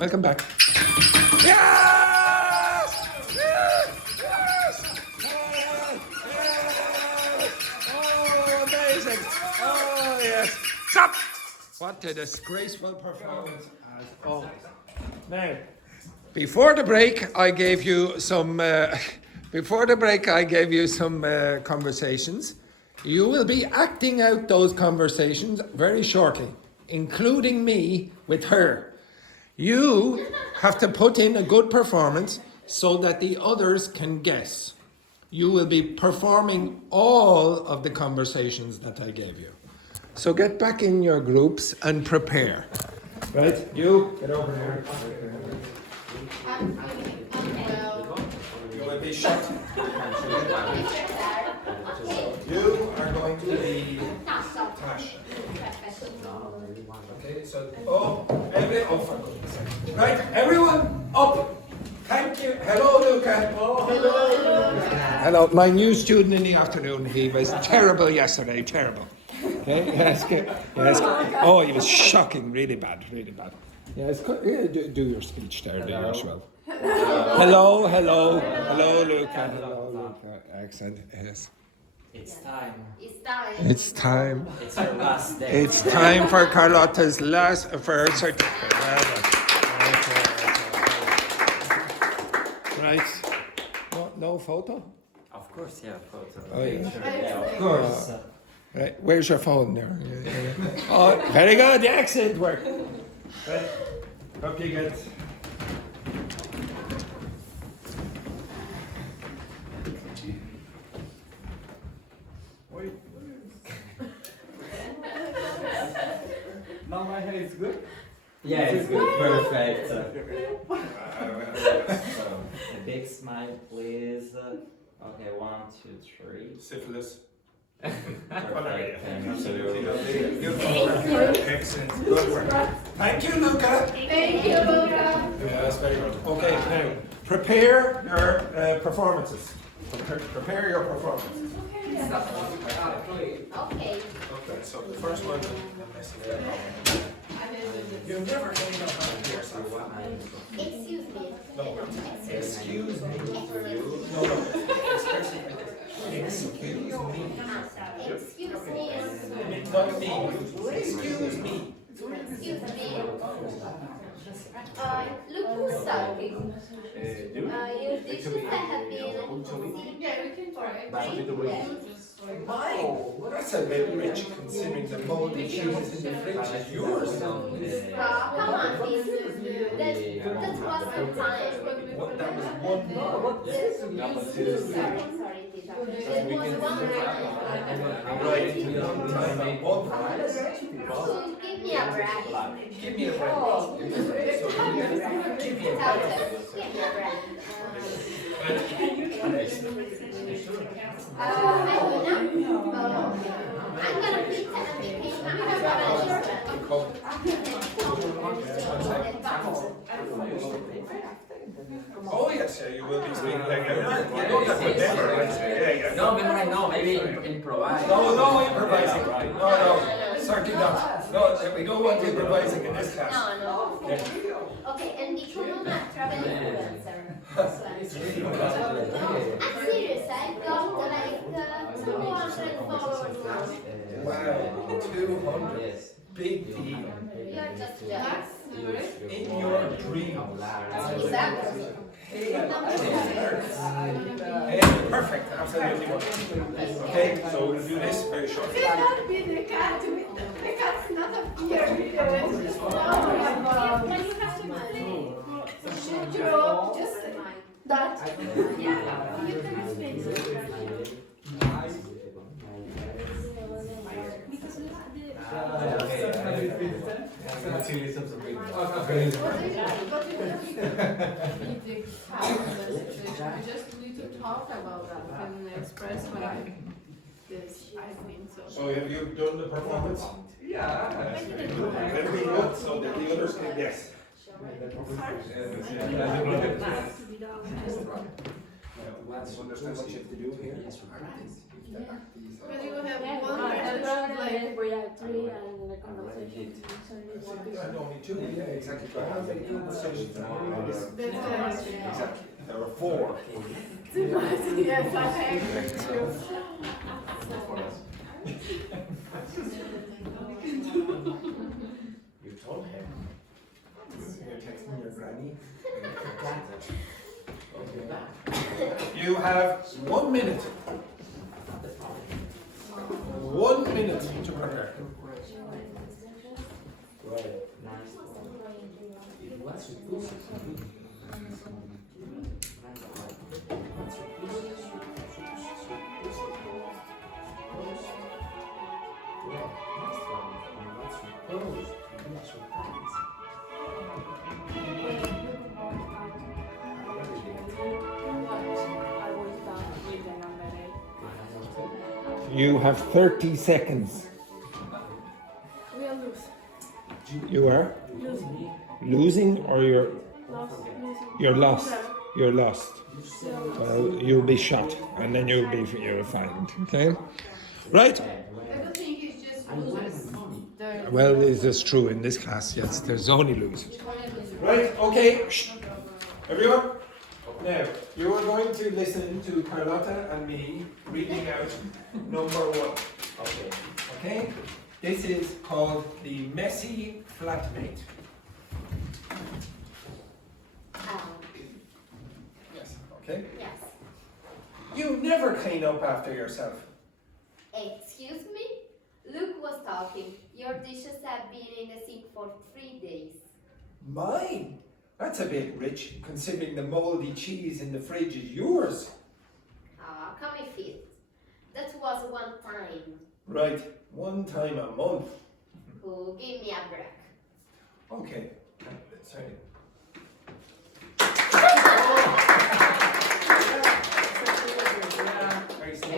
Welcome back. Yes! Yes! Yes! Oh, amazing! Oh, yes. Stop! What a disgraceful performance as always. Now, before the break, I gave you some. Conversations. You will be acting out those conversations very shortly, including me with her. You have to put in a good performance so that the others can guess. You will be performing all of the conversations that I gave you. So get back in your groups and prepare. Right? You, get over here. You will be shut. You are going to be Tasha. Okay, so, for goodness sake. Right, everyone, up. Thank you. Hello, Luca. Oh, hello. Hello, my new student in the afternoon. He was terrible yesterday, terrible. Okay, yes. Oh, he was shocking, really bad. Yes, do your speech there, the usual. Hello, Luca. Hello, Luca. Excellent, yes. It's time. It's time. It's her last day. It's time for Carlotta's for her certificate. Right. No photo? Of course, yeah, photo. Oh, yeah. Yeah, of course. Right. Where's your phone there? Yeah. Oh, very good. The accent worked. Right. Okay, good. Now my hair is good? Yeah, it's good. Perfect. A big smile, please. Okay, 1, 2, 3. Syphilis. Perfect. Absolutely. Excellent. Good work. Thank you, Luca. Thank you, Luca. Yeah, that's very good. Okay, now prepare your performances. Prepare your performances. Okay. Okay, so the first one. You've never cleaned up after yourself. Excuse me. No. Excuse me. No. Excuse me. Excuse me. Not me. Excuse me. Excuse me. Look who's talking. Your dishes that have been seen for 3 days. Wow, that's a bit rich considering the moldy cheese in the fridge is yours. Come on, please. That was the time. That was one. Sorry, Tita. It was one time. Right, one time. So give me a break. Give me a break. Give me a break. Give me a break. I'm gonna pretend and become Oh yes, you will be speaking like everyone. You don't have to memorize. Yeah. No, no, maybe improvise. No improvising. No, certainly not. No, we don't want improvising in this class. No. Okay, and become a travel influencer. I'm serious, I've got like 200 followers now. Wow, 200. Big deal. You're just jealous. In your dreams. Exactly. Hey, perfect, absolutely wonderful. Okay, so we'll do this very shortly. Cannot be the cat. The cat's not appear. Can you customize? Should drop just that. Yeah, you can explain it. We just need to talk about that and express what I think so. So have you done the performance? Yeah. Very good, so that the others can guess. Understand what you have to do here? But you have Yeah, one and person problem like is we have three and the conversation is only one. And only two, yeah, exactly. But how many conversations are there? that's Exactly. There are four. too much. Yes, I agree too. You told him. You're texting your granny. You have 1 minute. 1 minute to prepare. You have 30 seconds. We are lose. You are Losing. losing or you're Lost. Losing. you're lost. You're lost. Well, you'll be shot and then you're fined. Okay? Right? I don't think it's just losers. Well, this is true in this class, yes. There's only losers. Right, okay. Shh. Everyone? Now, you are going to listen to Carlotta and me reading out number 1. Okay. Okay? This is called the messy flatmate. Yes, okay? Yes. You never clean up after yourself. Excuse me? Luke was talking. Your dishes have been in the sink for 3 days. Mine? That's a bit rich, considering the moldy cheese in the fridge is yours. Ah, come and fit. That was one time. Right, 1 time a month. Oh, give me a break. Okay, sorry. Very slow.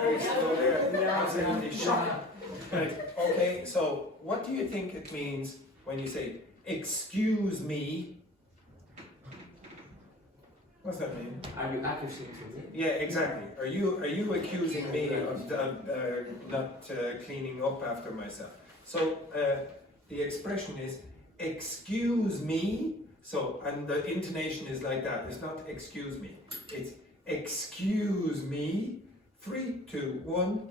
Very slow there. Absolutely shocking. Right, okay, so what do you think it means when you say, excuse me? What's that mean? Are you accusing me? Yeah, exactly. Are you accusing me of not cleaning up after myself? So the expression is excuse me. So and the intonation is like that. It's not excuse me. It's excuse me. 3, 2, 1.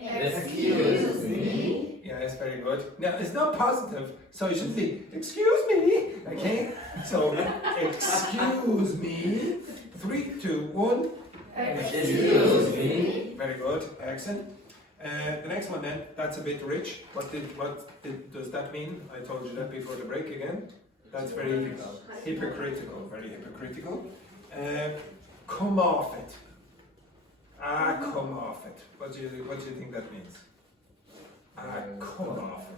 Excuse me? Yeah, that's very good. Now it's not positive, so it should be excuse me. Okay. So excuse me. 3, 2, 1. Excuse me? Very good, excellent. The next one then, that's a bit rich. What does that mean? I told you that before the break again. That's very hypocritical, very hypocritical. Come off it. Come off it. What do you think that means? Come off it.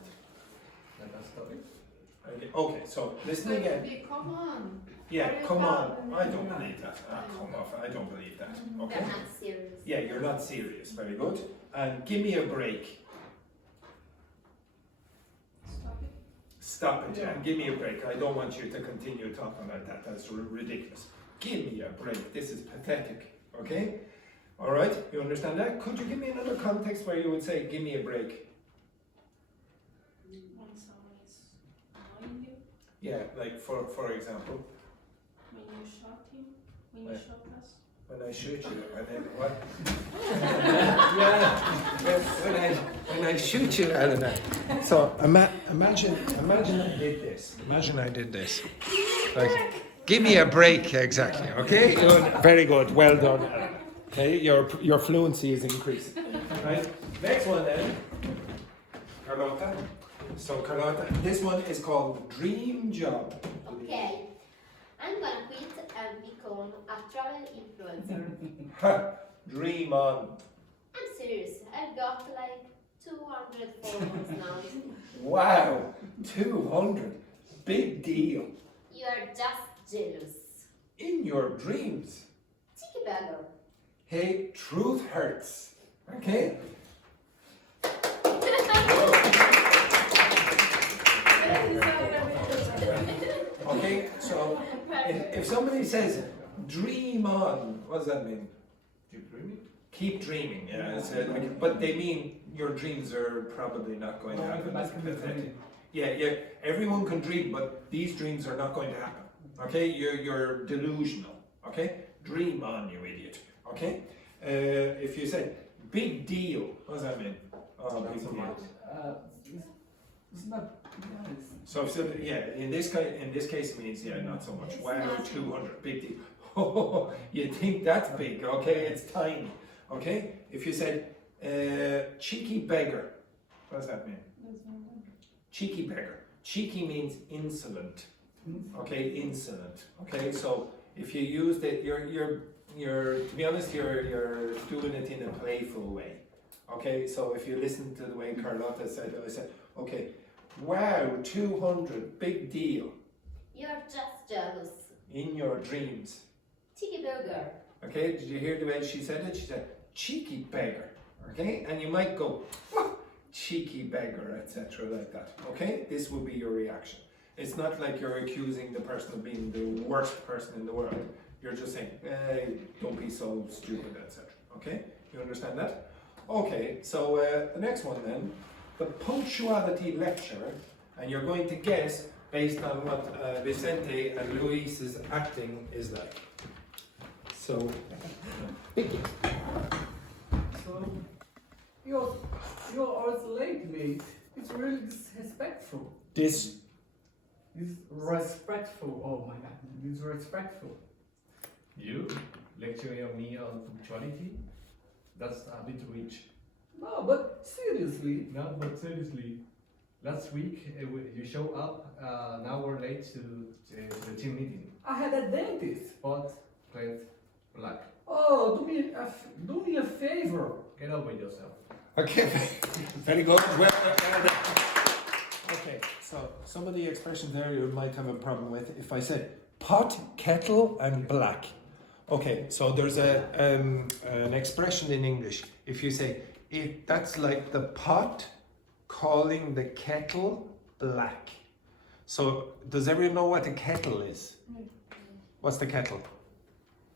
Okay, so listen again. Come on. Yeah, come on. I don't believe that. Come off. I don't believe that. Okay. You're not serious. Yeah, you're not serious. Very good. And give me a break. Stop it. And give me a break. I don't want you to continue talking like that. That's ridiculous. Give me a break. This is pathetic. Okay? All right? You understand that? Could you give me another context where you would say, give me a break? When someone is annoying you, Yeah, like for example, when you shot him, when you Yeah. shot us. when I shoot you, and then what? Yeah, when I shoot you, Elena. So imagine I did this. Imagine I did this. Like, give me a break, exactly. Okay, very good. Well done, Elena. Okay, your fluency is increasing. Right. Next one then, Carlotta. So Carlotta, this one is called dream job. Okay. I'm gonna quit and become a travel influencer. Ha, dream on. I'm serious. I've got like 200 followers now. Wow, 200. Big deal. You are just jealous. In your dreams. Cheeky beggar. Hey, truth hurts. Okay? Okay, so if somebody says dream on, what does that mean? Do you dream Keep dreaming. Yeah, it's, but they mean your dreams are probably not going to happen. That's pathetic. Yeah. Everyone can dream, but these dreams are not going to happen. Okay, you're delusional. Okay, dream on, you idiot. Okay, if you say big deal, what does that mean? Oh, big deal. It's not. So yeah, in this case it means not so much. Wow, 200, big deal. Oh, you think that's big? Okay, it's tiny. Okay, if you said cheeky beggar, what does that mean? Cheeky beggar. Cheeky means insolent. Okay, insolent. Okay, so if you used it, you're to be honest, you're doing it in a playful way. Okay, so if you listen to the way Carlotta said, I said, okay, wow, 200, big deal. You're just jealous. In your dreams. Cheeky burger. Okay, did you hear the way she said it? She said, cheeky beggar. Okay, and you might go, oh, cheeky beggar, etc. like that. Okay, this will be your reaction. It's not like you're accusing the person of being the worst person in the world. You're just saying, don't be so stupid, etc. Okay, you understand that? Okay, so the next one then, the punctuality lecture, and you're going to guess based on what Vicente and Luis's acting is like. So, begin. So you're always late, mate. It's really disrespectful. Disrespectful. Oh my god, disrespectful. You lecturing me on punctuality? That's a bit rich. No, but seriously. No, but seriously, last week you show up an hour late to the team meeting. I had a dentist. Spot, red, black. Oh, do me a favor. Get over yourself. Okay, very good. Well, okay, so some of the expressions there you might have a problem with. If I said pot, kettle, and black. Okay, so there's an expression in English. If you say, that's like the pot calling the kettle black. So, does everyone know what a kettle is? What's the kettle?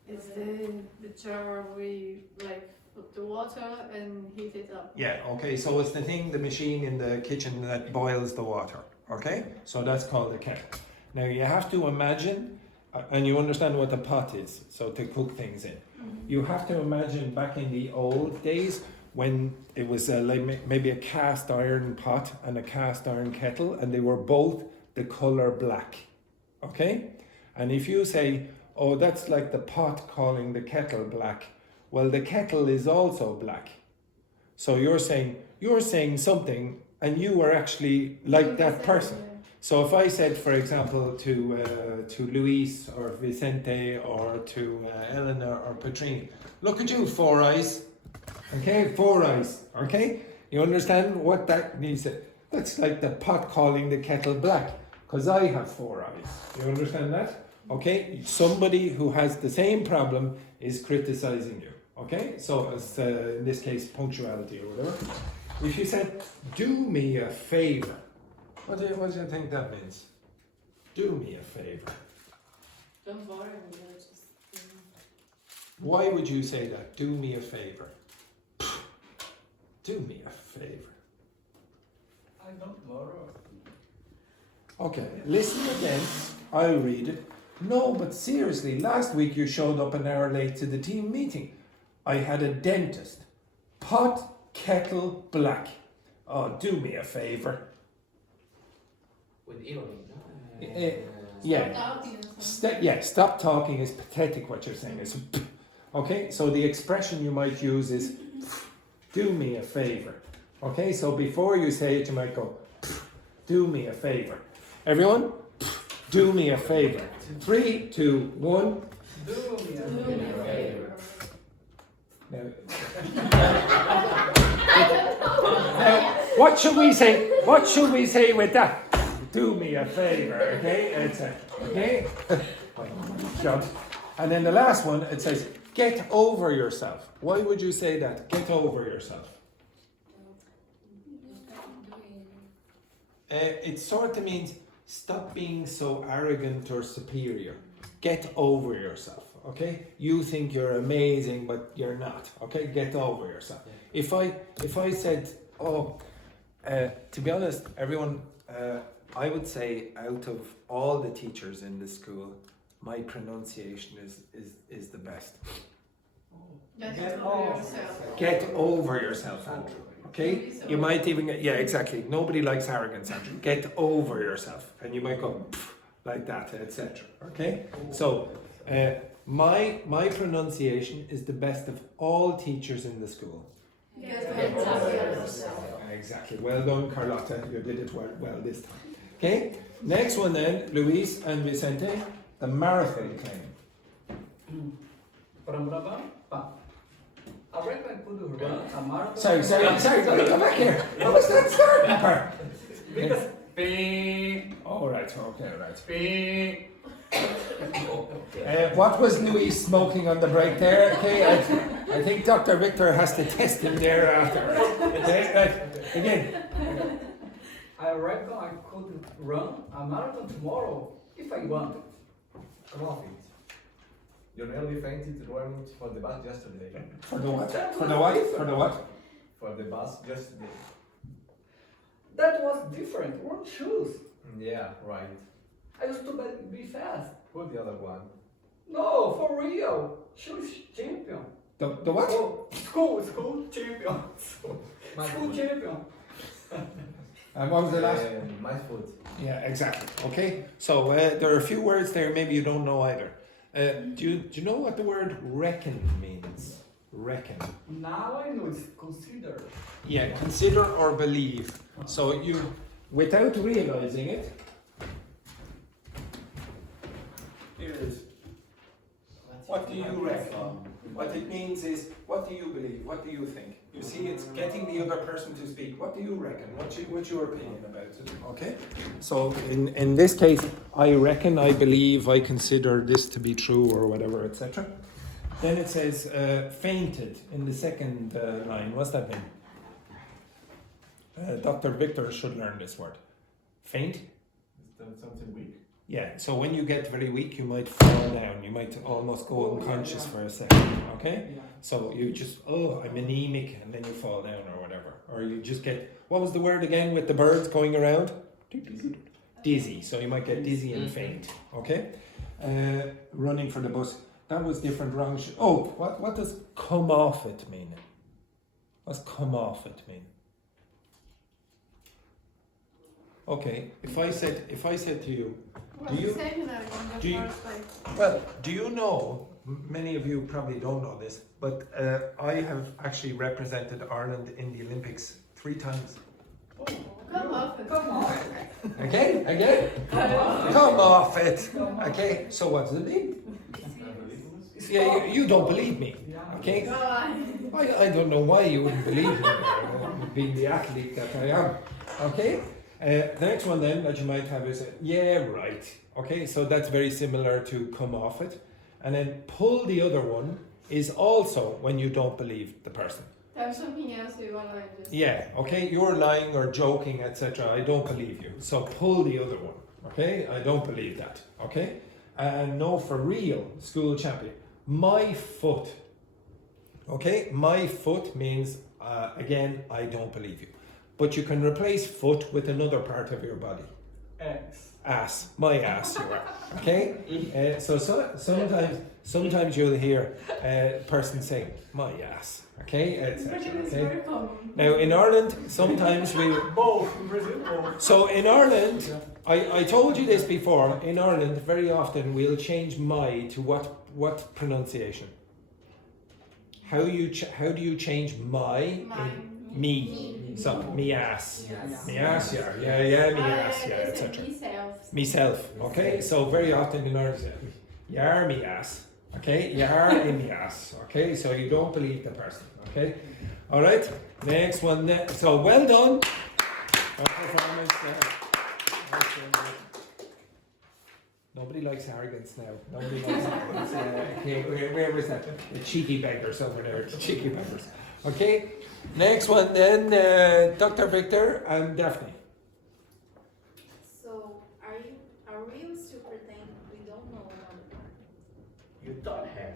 It's the jar where we put the water and heat it up. Yeah, okay, so it's the machine in the kitchen that boils the water. Okay, so that's called a kettle. Now you have to imagine, and you understand what a pot is, so to cook things in. Mm-hmm. You have to imagine back in the old days when it was maybe a cast iron pot and a cast iron kettle, and they were both the color black. Okay, and if you say, oh, that's like the pot calling the kettle black, well, the kettle is also black. So you're saying something, and you are actually like that person. So if I said, for example, to Luis or Vicente or to Elena or Petrine, look at you, four eyes. Okay, four eyes. Okay, you understand what that means? That's like the pot calling the kettle black, because I have four eyes. You understand that? Okay, somebody who has the same problem is criticizing you. Okay, so as in this case, punctuality or whatever. If you said, do me a favor, what do you think that means? Do me a favor. Don't worry, just. Why would you say that? Do me a favor. Do me a favor. I don't borrow. Okay, listen again. I'll read it. No, but seriously, last week you showed up an hour late to the team meeting. I had a dentist. Pot, kettle, black. Oh, do me a favor. With irony. Yeah. Stop talking is pathetic. What you're saying is, okay. So the expression you might use is, do me a favor. Okay. So before you say it, you might go, do me a favor. Everyone, do me a favor. 3, 2, 1. Do me a favor. Now, what should we say? What should we say with that? Do me a favor, okay? It's okay. God. And then the last one, it says, get over yourself. Why would you say that? Get over yourself. It sort of means stop being so arrogant or superior. Get over yourself. Okay, you think you're amazing, but you're not. Okay, get over yourself. If I said, to be honest, everyone, I would say out of all the teachers in the school, my pronunciation is the best. Get over yourself. Get over yourself, Andrew. Okay, you might even get, yeah, exactly. Nobody likes arrogance, Andrew. Get over yourself, and you might go like that, etc. Okay, so my pronunciation is the best of all teachers in the school. Get over yourself. Exactly. Well done, Carlotta. You did it well this time. Okay. Next one then, Luis and Vicente, the marathon claim. I reckon I could run a marathon. Sorry. Let me come back here. What was that starting part? Because beep, All right. Okay. Right. beep. What was Luis smoking on the break there? Okay. I think Dr. Victor has to test him there after. Okay. Right. Again. I reckon I could run a marathon tomorrow if I wanted. Come off it. You nearly fainted running for the bus yesterday. For the what? For the what? For the what? For the bus yesterday. That was different. Weren't shoes. Yeah, right. I used to be fast. Who's the other one? No, for real. Shoes champion. The what? Oh, school champion. School champion. And what was the last? My foot. Yeah, exactly. Okay, so there are a few words there maybe you don't know either. Do you know what the word reckon means? Reckon. Now I know it's consider. Yeah, consider or believe. So you, without realizing it, here it is. What do you reckon? What it means is, what do you believe? What do you think? You see, it's getting the other person to speak. What do you reckon? What's your opinion about it? Okay? So in this case, I reckon, I believe, I consider this to be true or whatever, etc. Then it says fainted in the second line. What's that mean? Dr. Victor should learn this word. Faint? Is that something weak? Yeah, so when you get very weak, you might fall down. You might almost go unconscious for a second, okay? Yeah. So you just, I'm anemic, and then you fall down or whatever. Or you just get, what was the word again with the birds going around? Dizzy. So you might get dizzy and faint, okay? Running for the bus. That was different, wrong. What does come off it mean? What's come off it mean? Okay, if I said to you, do you know, many of you probably don't know this, but I have actually represented Ireland in the Olympics 3 times. Come off it. Again? Come off it. Okay, so what does it mean? Yeah, you don't believe me. Okay? I don't know why you wouldn't believe me, being the athlete that I am. Okay? The next one then that you might have is, yeah, right. Okay, so that's very similar to come off it. And then pull the other one is also when you don't believe the person. There's something else you want to just... Yeah, okay, you're lying or joking, etc. I don't believe you. So pull the other one. Okay, I don't believe that. Okay? And no, for real, school champion. My foot. Okay, my foot means, again, I don't believe you. But you can replace foot with another part of your body. Ass. My ass, you are. Okay? So sometimes you'll hear a person say, my ass. Okay? Okay? Now in Ireland, sometimes we... Both. In Brazil, both. So in Ireland, I told you this before, in Ireland very often we'll change my to what pronunciation? How do you change my? Me. So me ass. Yes. Me ass, yeah, me ass, yeah, etc. Myself. Okay, so very often in Ireland, yar me ass. Okay, yar in me ass. Okay, so you don't believe the person. Okay, all right. Next one. So well done. Performance. Nobody likes arrogance now. Nobody likes arrogance. Okay, where was that? The cheeky beggars over there. The cheeky beggars. Okay. Next one then, Dr. Victor and Daphne. So, are we still pretend we don't know another part? told her?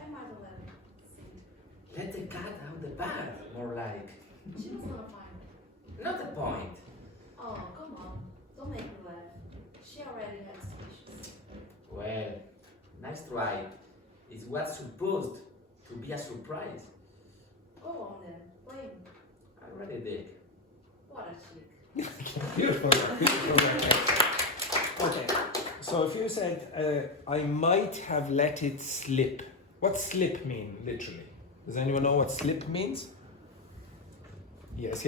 I might have let it. Let the cat out the bag, more like. She was gonna find it. Not the point. Oh, come on. Don't make her laugh. She already had suspicions. Well, nice try. It was supposed to be a surprise. Go on then. Blame. I already did. What a chick. Beautiful. Okay. So if you said, I might have let it slip. What's slip mean, literally? Does anyone know what slip means? Yes.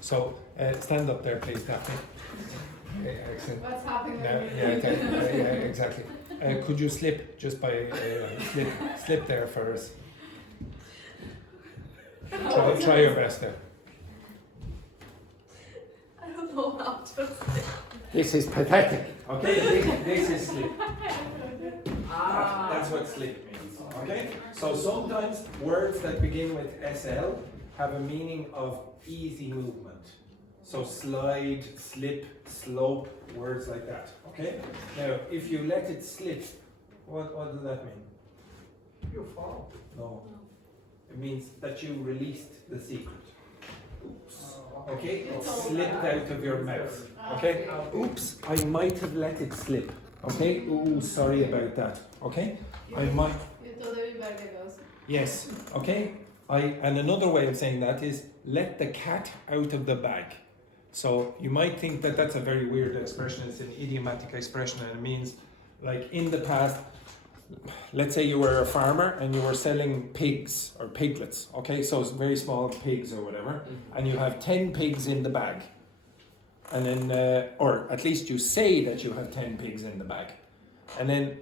So stand up there, please, Daphne. Okay, excellent. What's happening? Yeah, exactly. Could you slip just by slip there for us? Try your best there. I don't know how to. This is pathetic. Okay, this is slip. That's what slip means. Okay, so sometimes words that begin with SL have a meaning of easy movement. So slide, slip, slope, words like that. Okay. Now, if you let it slip, what does that mean? You fall. No. It means that you released the secret. Oops. Okay, it slipped out of your mouth. Okay. Oops, I might have let it slip. Okay. Ooh, sorry about that. Okay. I might. You told everybody goes. Yes. Okay. And another way of saying that is let the cat out of the bag. So you might think that that's a very weird expression. It's an idiomatic expression, and it means like in the past. Let's say you were a farmer and you were selling pigs or piglets, okay, so it's very small pigs or whatever, and you have 10 pigs in the bag, and then, or at least you say that you have 10 pigs in the bag, and then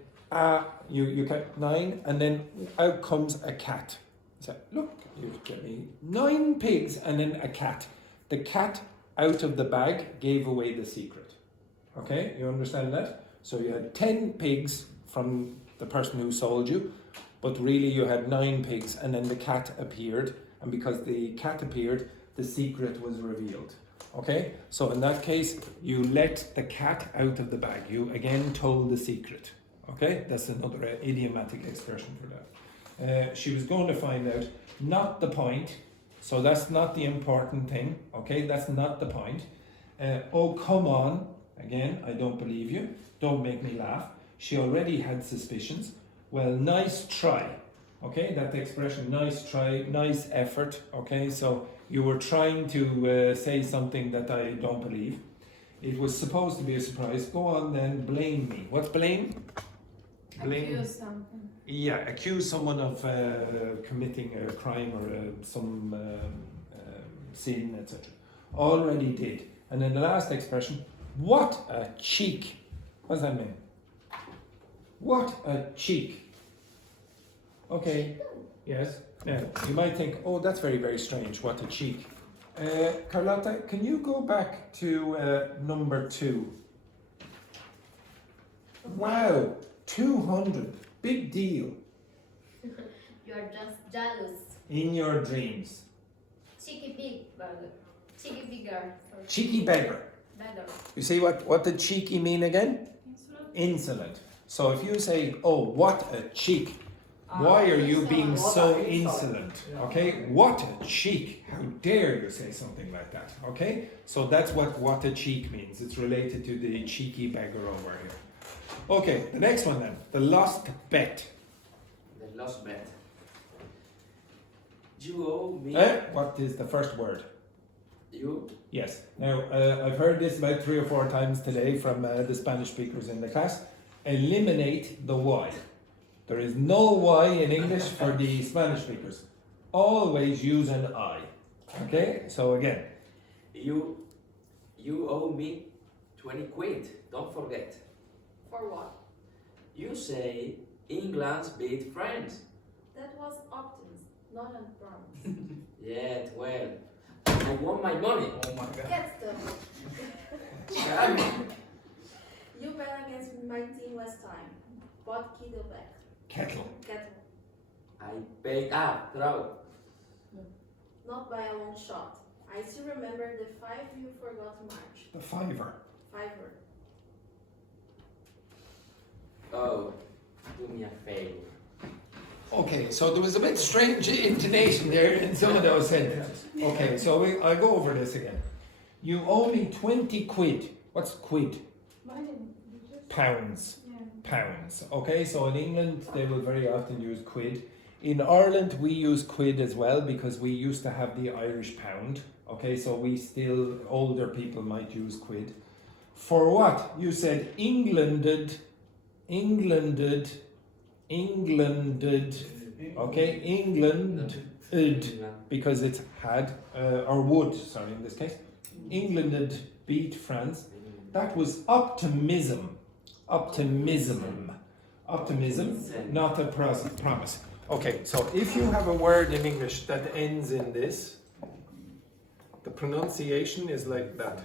you get 9, and then out comes a cat. So look, you've given me 9 pigs and then a cat. The cat out of the bag gave away the secret, okay, you understand that? So you had 10 pigs from the person who sold you, but really you had 9 pigs, and then the cat appeared, and because the cat appeared, the secret was revealed. Okay, so in that case, you let the cat out of the bag. You again told the secret. Okay, that's another idiomatic expression for that. She was going to find out, not the point, so that's not the important thing. Okay, that's not the point. Oh, come on, again, I don't believe you. Don't make me laugh. She already had suspicions. Well, nice try. Okay, that expression, nice try, nice effort. Okay, so you were trying to say something that I don't believe. It was supposed to be a surprise. Go on then, blame me. What's blame? Blame. Accuse something. Yeah, accuse someone of committing a crime or some sin, etc. Already did. And then the last expression, what a cheek. What does that mean? What a cheek. Okay, yes. Now, you might think, oh, that's very, very strange. What a cheek. Carlotta, can you go back to number 2? Wow, 200. Big deal. You're just jealous. In your dreams. Cheeky big burger. Cheeky bigger. Sorry. Cheeky beggar. Beggar. You see what did cheeky mean again? Insolent. So if you say, oh, what a cheek. Why are you being so insolent? Okay, what a cheek. How dare you say something like that? Okay, so that's what a cheek means. It's related to the cheeky beggar over here. Okay, the next one then. The lost bet. The lost bet. You owe me. What is the first word? You? Yes. Now, I've heard this about 3 or 4 times today from the Spanish speakers in the class. Eliminate the Y. There is no Y in English for the Spanish speakers. Always use an I. Okay? So again. You owe me 20 quid. Don't forget. For what? You say England's beat France. That was optimism, not a promise. Yeah, well, I want my money. Oh my god. Get them. You bet against my team last time. Bought Kido back. Kettle. Kettle. I paid throw. Not by a long shot. I still remember the 5 you forgot to march. The fiver. Fiver. Oh, do me a a favor. Okay, so there was a bit strange intonation there in some of those sentences. Okay, so I'll go over this again. You owe me 20 quid. What's quid? Pounds. Pounds. Okay, so in England they will very often use quid. In Ireland we use quid as well because we used to have the Irish pound. Okay, so we still, older people might use quid. For what? You said Englanded, okay, Englanded, because it's had, or would, sorry, in this case. Englanded beat France. That was optimism, not a promise. Okay, so if you have a word in English that ends in this, the pronunciation is like that.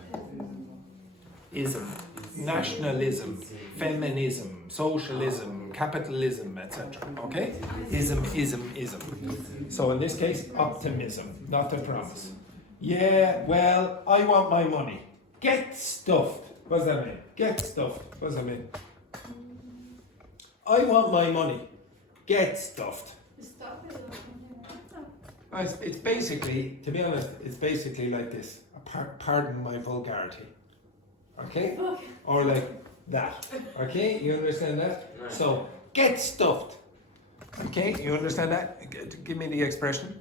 Ism, nationalism, feminism, socialism, capitalism, etc. Okay? Ism. So in this case, optimism, not a promise. Yeah, well, I want my money. Get stuffed. What does that mean? Get stuffed. What does that mean? I want my money. Get stuffed. It's basically, to be honest, it's basically like this. Pardon my vulgarity. Okay? Or like that. Okay? You understand that? So, get stuffed. Okay? You understand that? Give me the expression.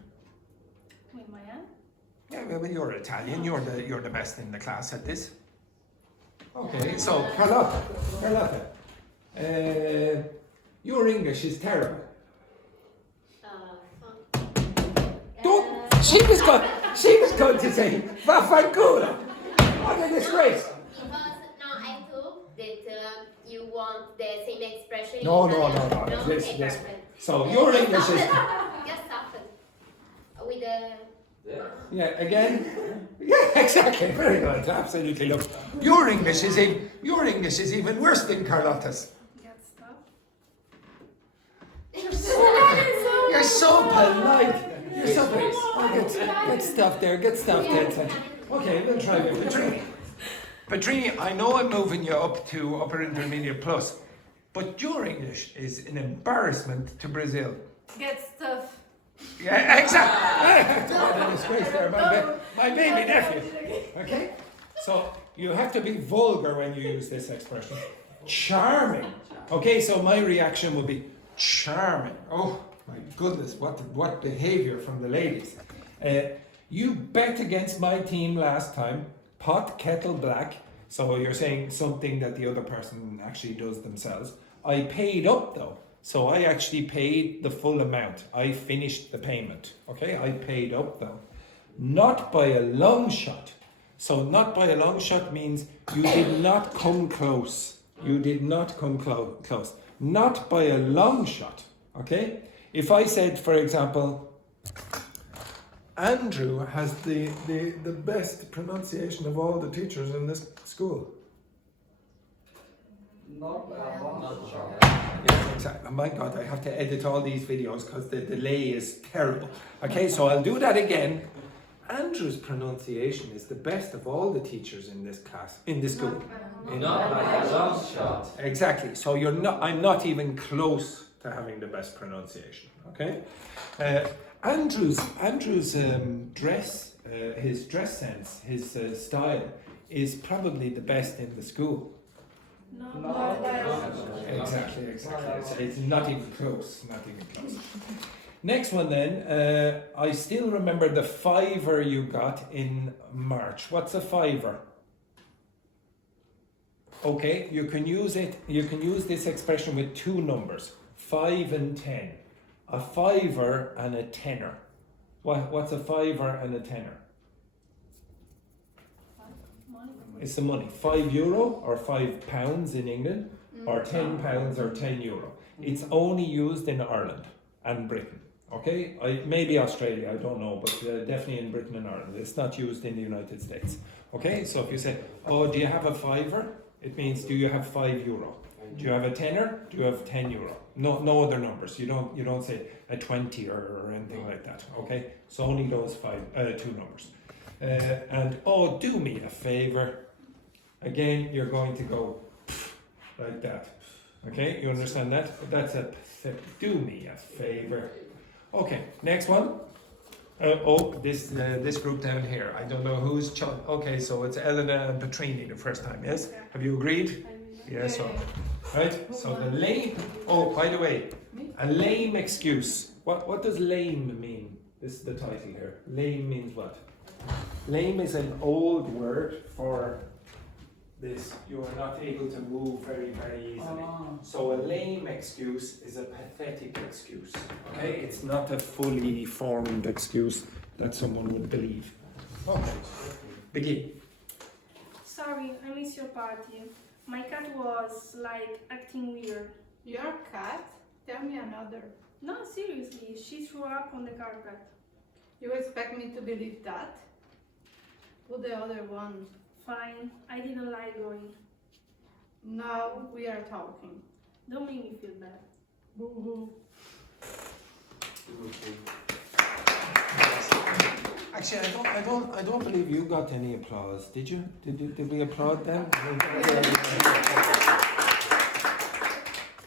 Yeah, well, you're Italian. You're the best in the class at this. Okay, so Carlotta, your English is terrible. Don't. She was going to say vaffanculo. What a disgrace. Because now I thought that you want the same expression. No. Yes. Yes. So your English is. Just started with the. Yeah, again. Yeah, exactly. Very good. Absolutely. Look, your English is even worse than Carlotta's. You're so polite. You're so polite. Oh, get stuff there. It's like, okay, we'll try it. Petrini, I know I'm moving you up to upper intermediate plus, but your English is an embarrassment to Brazil. Get stuff. Yeah, exactly. What a disgrace there, my baby nephew. Okay? So you have to be vulgar when you use this expression. Charming. Okay, so my reaction would be charming. Oh my goodness, what behavior from the ladies. You bet against my team last time. Pot, kettle, black. So you're saying something that the other person actually does themselves. I paid up though. So I actually paid the full amount. I finished the payment. Okay, I paid up though. Not by a long shot. So not by a long shot means you did not come close. You did not come close. Not by a long shot. Okay? If I said, for example, Andrew has the best pronunciation of all the teachers in this school. Yes, exactly. Oh my God, I have to edit all these videos because the delay is terrible. Okay, so I'll do that again. Andrew's pronunciation is the best of all the teachers in this class, in this school. Not by a long shot. Exactly. So I'm not even close to having the best pronunciation. Okay. Andrew's dress, his dress sense, his style is probably the best in the school. Exactly. So it's not even close. Next one then, I still remember the fiver you got in March. What's a fiver? Okay, you can use this expression with two numbers, 5 and 10. A fiver and a tenner. What's a fiver and a tenner? It's the money. €5 or £5 in England, or £10 or €10. It's only used in Ireland and Britain. Okay, maybe Australia, I don't know, but definitely in Britain and Ireland. It's not used in the United States. Okay, so if you say, oh, do you have a fiver? It means, do you have €5? Do you have a tenner? Do you have €10? No other numbers. You don't say a 20 or anything like that. Okay, so only those two numbers. And oh, do me a favor. Again, you're going to go like that. Okay, you understand that? That's a do me a favor. Okay, next one. This group down here. I don't know who's okay, so it's Elena and Petrini the first time. Yes, have you agreed? Yes. So, right. So the lame. Oh, by the way, a lame excuse. What does lame mean? This is the title here. Lame means what? Lame is an old word for this. You are not able to move very, very easily. So a lame excuse is a pathetic excuse. Okay, it's not a fully formed excuse that someone would believe. Okay, begin. Sorry, I missed your party. My cat was like acting weird. Your cat? Tell me another. No, seriously, she threw up on the carpet. You expect me to believe that? Put the other one. Fine, I didn't like going. Now we are talking. Don't make me feel bad. Boo-hoo. Actually, I don't believe you got any applause. Did you? Did we applaud them?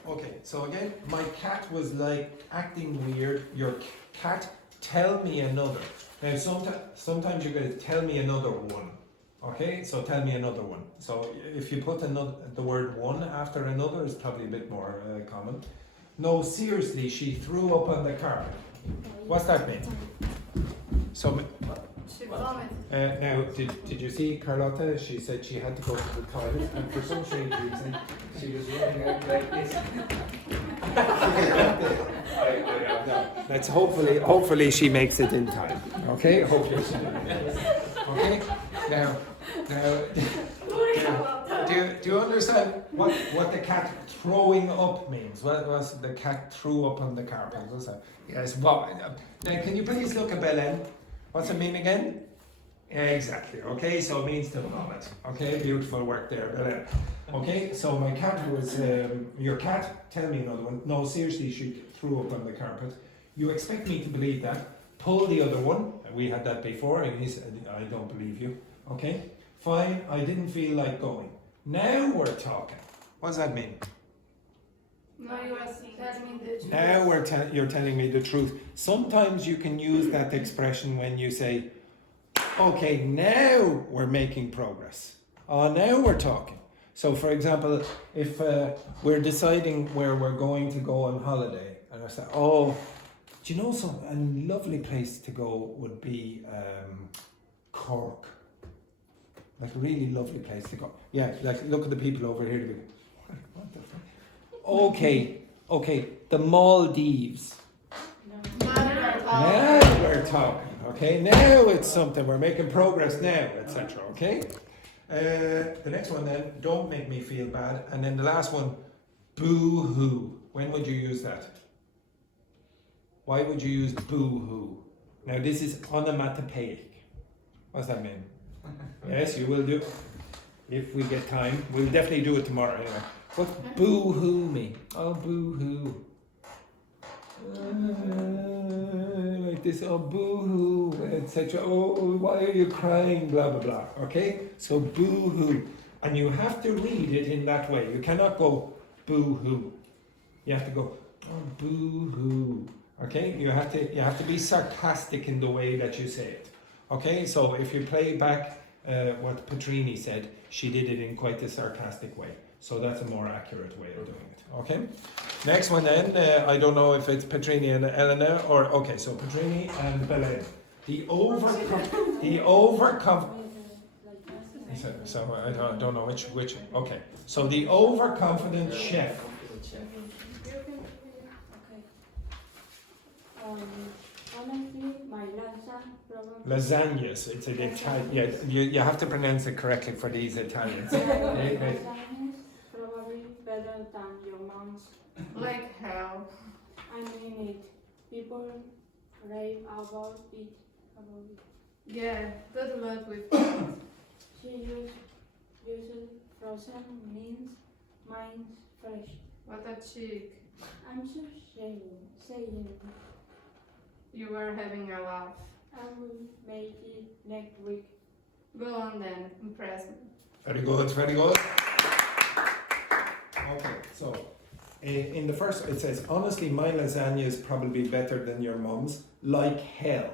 Okay, so again, my cat was like acting weird. Your cat, tell me another. Now, sometimes you're going to tell me another one. Okay, so tell me another one. So if you put the word one after another, it's probably a bit more common. No, seriously, she threw up on the carpet. What's that mean? So, She vomited. now, did you see Carlotta? She said she had to go to the toilet, and for some strange reason, she was running out like this. Let's hopefully she makes it in time. Okay, hopefully she does. Okay, now, do you understand what the cat throwing up means? What was the cat threw up on the carpet? What's that? Yes. Now, can you please look at Belen? What's it mean again? Exactly. Okay, so it means to vomit. Okay, beautiful work there, Belen. Okay, so my cat was your cat. Tell me another one. No, seriously, she threw up on the carpet. You expect me to believe that? Pull the other one. We had that before, and he said, "I don't believe you." Okay, fine. I didn't feel like going. Now we're talking. What does that mean? No, you are telling me the truth. Now you're telling me the truth. Sometimes you can use that expression when you say, "Okay, now we're making progress." Now we're talking. So, for example, if we're deciding where we're going to go on holiday, and I say, "Oh, do you know a lovely place to go would be Cork. Like a really lovely place to go." Yeah, like look at the people over here. What the fuck? Okay, the Maldives. Now we're talking. Okay, now it's something. We're making progress now, etc. Okay. The next one then, don't make me feel bad, and then the last one, boo-hoo. When would you use that? Why would you use boo-hoo? Now this is onomatopoeic. What does that mean? Yes, you will do. If we get time, we'll definitely do it tomorrow anyway. What's boo-hoo mean? Oh, boo-hoo. Like this, oh, boo-hoo, etc. Oh, why are you crying? Blah, blah, blah. Okay? So boo-hoo. And you have to read it in that way. You cannot go boo-hoo. You have to go, oh, boo-hoo. Okay? You have to be sarcastic in the way that you say it. Okay? So if you play back what Petrini said, she did it in quite a sarcastic way. So that's a more accurate way of doing it. Okay? Next one then, I don't know if it's Petrini and Elena or, okay, so Petrini and Belen. The overcome. So I don't know which, okay. So the overconfident chef. Honestly, my probably. Lasagnas, it's an Italian, yeah, you have to pronounce it correctly for these Italians. Lasagnas probably better than your mom's. Like hell. I mean it. People rave about it. Yeah, good luck with that. She uses frozen means mine's fresh. What a chick. I'm so saying You were having a laugh. I will make it next week. Go on then, impress me. Very good, very good. Okay, so In the first, it says, honestly, my lasagna is probably better than your mum's, like hell.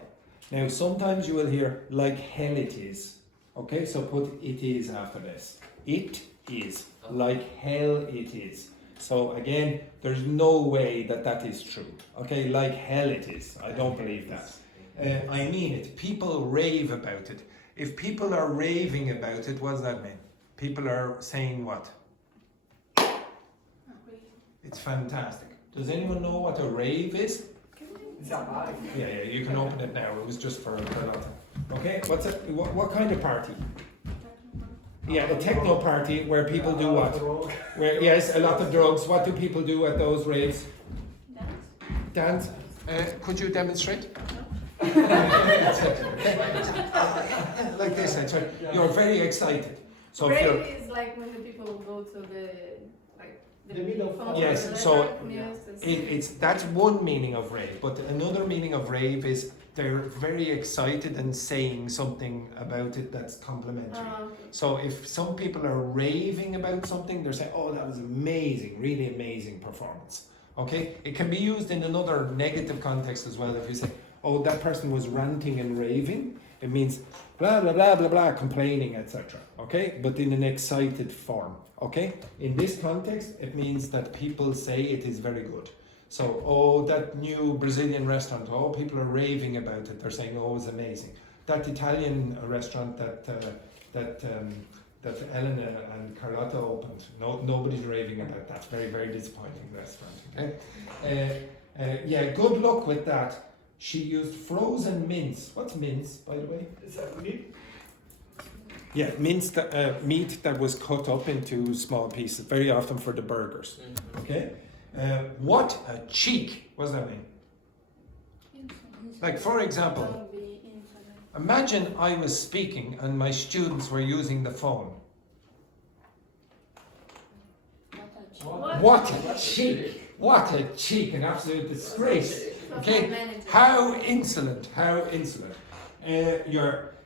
Now, sometimes you will hear, like hell it is. Okay, so put it is after this. It is, like hell it is. So again, there's no way that that is true. Okay, like hell it is. I don't believe that. I mean it. People rave about it. If people are raving about it, what does that mean? People are saying what? It's fantastic. Does anyone know what a rave is? Yeah, you can open it now. It was just for Carlotta. Okay, what's it? What kind of party? Yeah, a techno party where people do what? Where yes, a lot of drugs. What do people do at those raves? Dance. Could you demonstrate? Like this, actually. You're very excited. So if you're, Rave is like when the people go to the middle of yes, so it's that's one meaning of rave, but another meaning of rave is they're very excited and saying something about it that's complimentary. Okay. So if some people are raving about something, they're saying, oh, that was amazing, really amazing performance. Okay, it can be used in another negative context as well. If you say, oh, that person was ranting and raving, it means blah blah blah blah blah, complaining, etc. Okay, but in an excited form. Okay, in this context, it means that people say it is very good. So, oh, that new Brazilian restaurant, oh, people are raving about it. They're saying, oh, it's amazing. That Italian restaurant that Elena and Carlotta opened, nobody's raving about that. Very, very disappointing restaurant. Okay, yeah, good luck with that. She used frozen mince. What's mince, by the way? Is that meat? Yeah, minced meat that was cut up into small pieces, very often for the burgers. Okay? What a cheek! What does that mean? Like, for example, imagine I was speaking and my students were using the phone. What a cheek! What a cheek! An absolute disgrace. Okay? How insolent! How insolent!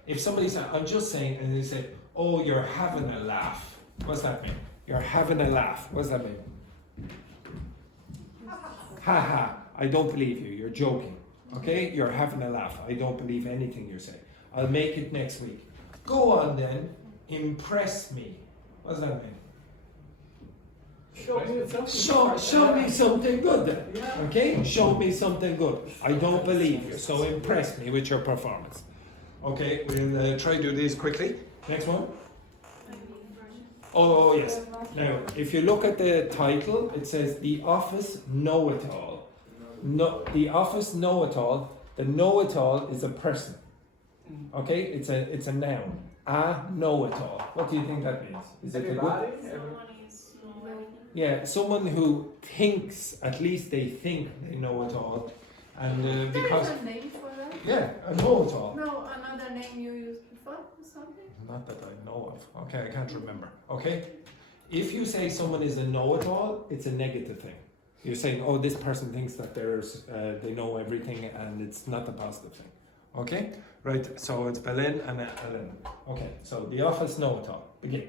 If somebody said, I'm just saying, and they say, oh, you're having a laugh. What does that mean? You're having a laugh. What does that mean? Ha ha, I don't believe you. You're joking. Okay? You're having a laugh. I don't believe anything you say. I'll make it next week. Go on then. Impress me. What does that mean? Show me something good then. Okay? Show me something good. I don't believe you. So impress me with your performance. Okay, we'll try to do these quickly. Next one. Oh, yes. Now, if you look at the title, it says The Office Know-It-All. No, The Office Know-It-All. The know-it-all is a person. Okay, it's a noun. A know-it-all. What do you think that means? Is it a good? Yeah, someone who thinks, at least they think they know it all. And because There's a name for that? yeah, a know-it-all. No, another name you used before or something? Not that I know of. Okay, I can't remember. Okay? If you say someone is a know-it-all, it's a negative thing. You're saying, oh, this person thinks that they know everything, and it's not a positive thing. Okay? Right, so it's Berlin and Elena. Okay, so the office know-it-all. Begin.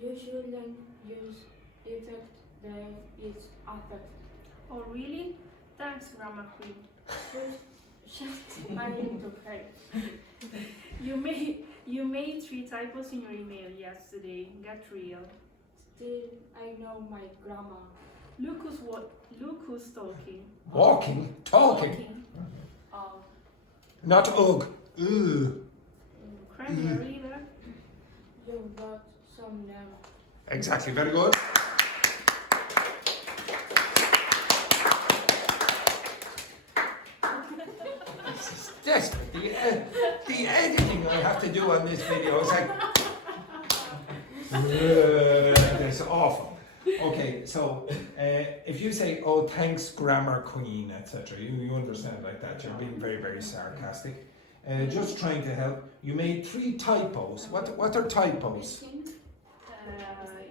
You shouldn't use effect that is affect. Oh, really? Thanks, Grammar Queen. Just I need to pray. You made 3 typos in your email yesterday. Get real. Still, I know my grammar. Look who's talking. Walking, talking. Oh, Not ugh. Ooh. Cranberry either. you got some name. Exactly, very good. Desperate. The editing I have to do on this video is like that's awful. Okay, so if you say, oh, thanks, Grammar Queen, etc., you understand like that. You're being very, very sarcastic. Just trying to help. You made 3 typos. What are typos?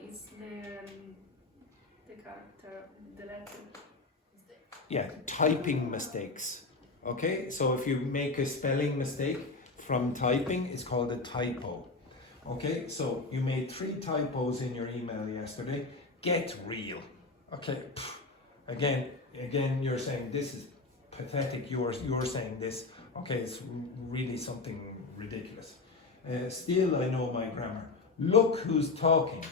It's the character, the letter. Yeah, typing mistakes. Okay, so if you make a spelling mistake from typing, it's called a typo. Okay, so you made 3 typos in your email yesterday. Get real. Okay, again, you're saying this is pathetic. You're saying this. Okay, it's really something ridiculous. Still, I know my grammar. Look who's talking.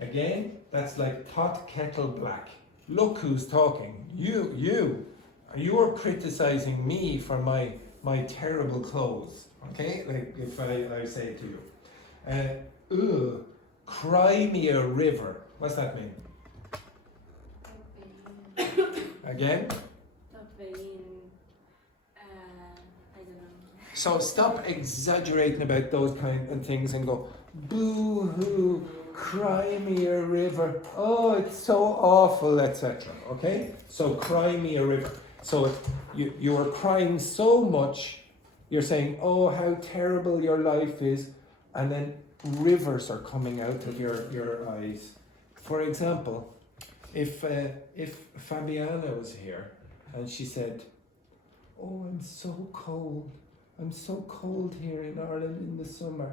Again, that's like pot kettle black. Look who's talking. You're criticizing me for my terrible clothes. Okay, like if I say to you, cry me a river. What's that mean? Again? Stop being, I don't know. So stop exaggerating about those kind of things and go, boo-hoo, cry me a river. Oh, it's so awful, etc. Okay? So cry me a river. So you are crying so much, you're saying, oh, how terrible your life is, and then rivers are coming out of your eyes. For example, if Fabiana was here and she said, oh, I'm so cold here in Ireland in the summer,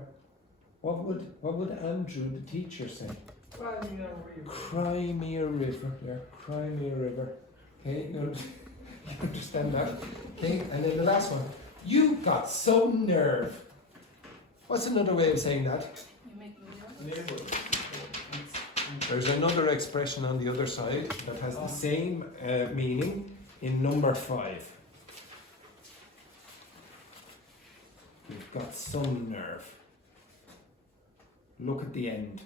what would Andrew, the teacher, say? Cry me a river. Cry me a river. Yeah, cry me a river. Okay, you understand that? Okay, and then the last one. You got some nerve. What's another way of saying that? You make me nervous. There's another expression on the other side that has the same meaning in number 5. You've got some nerve. Look at the end.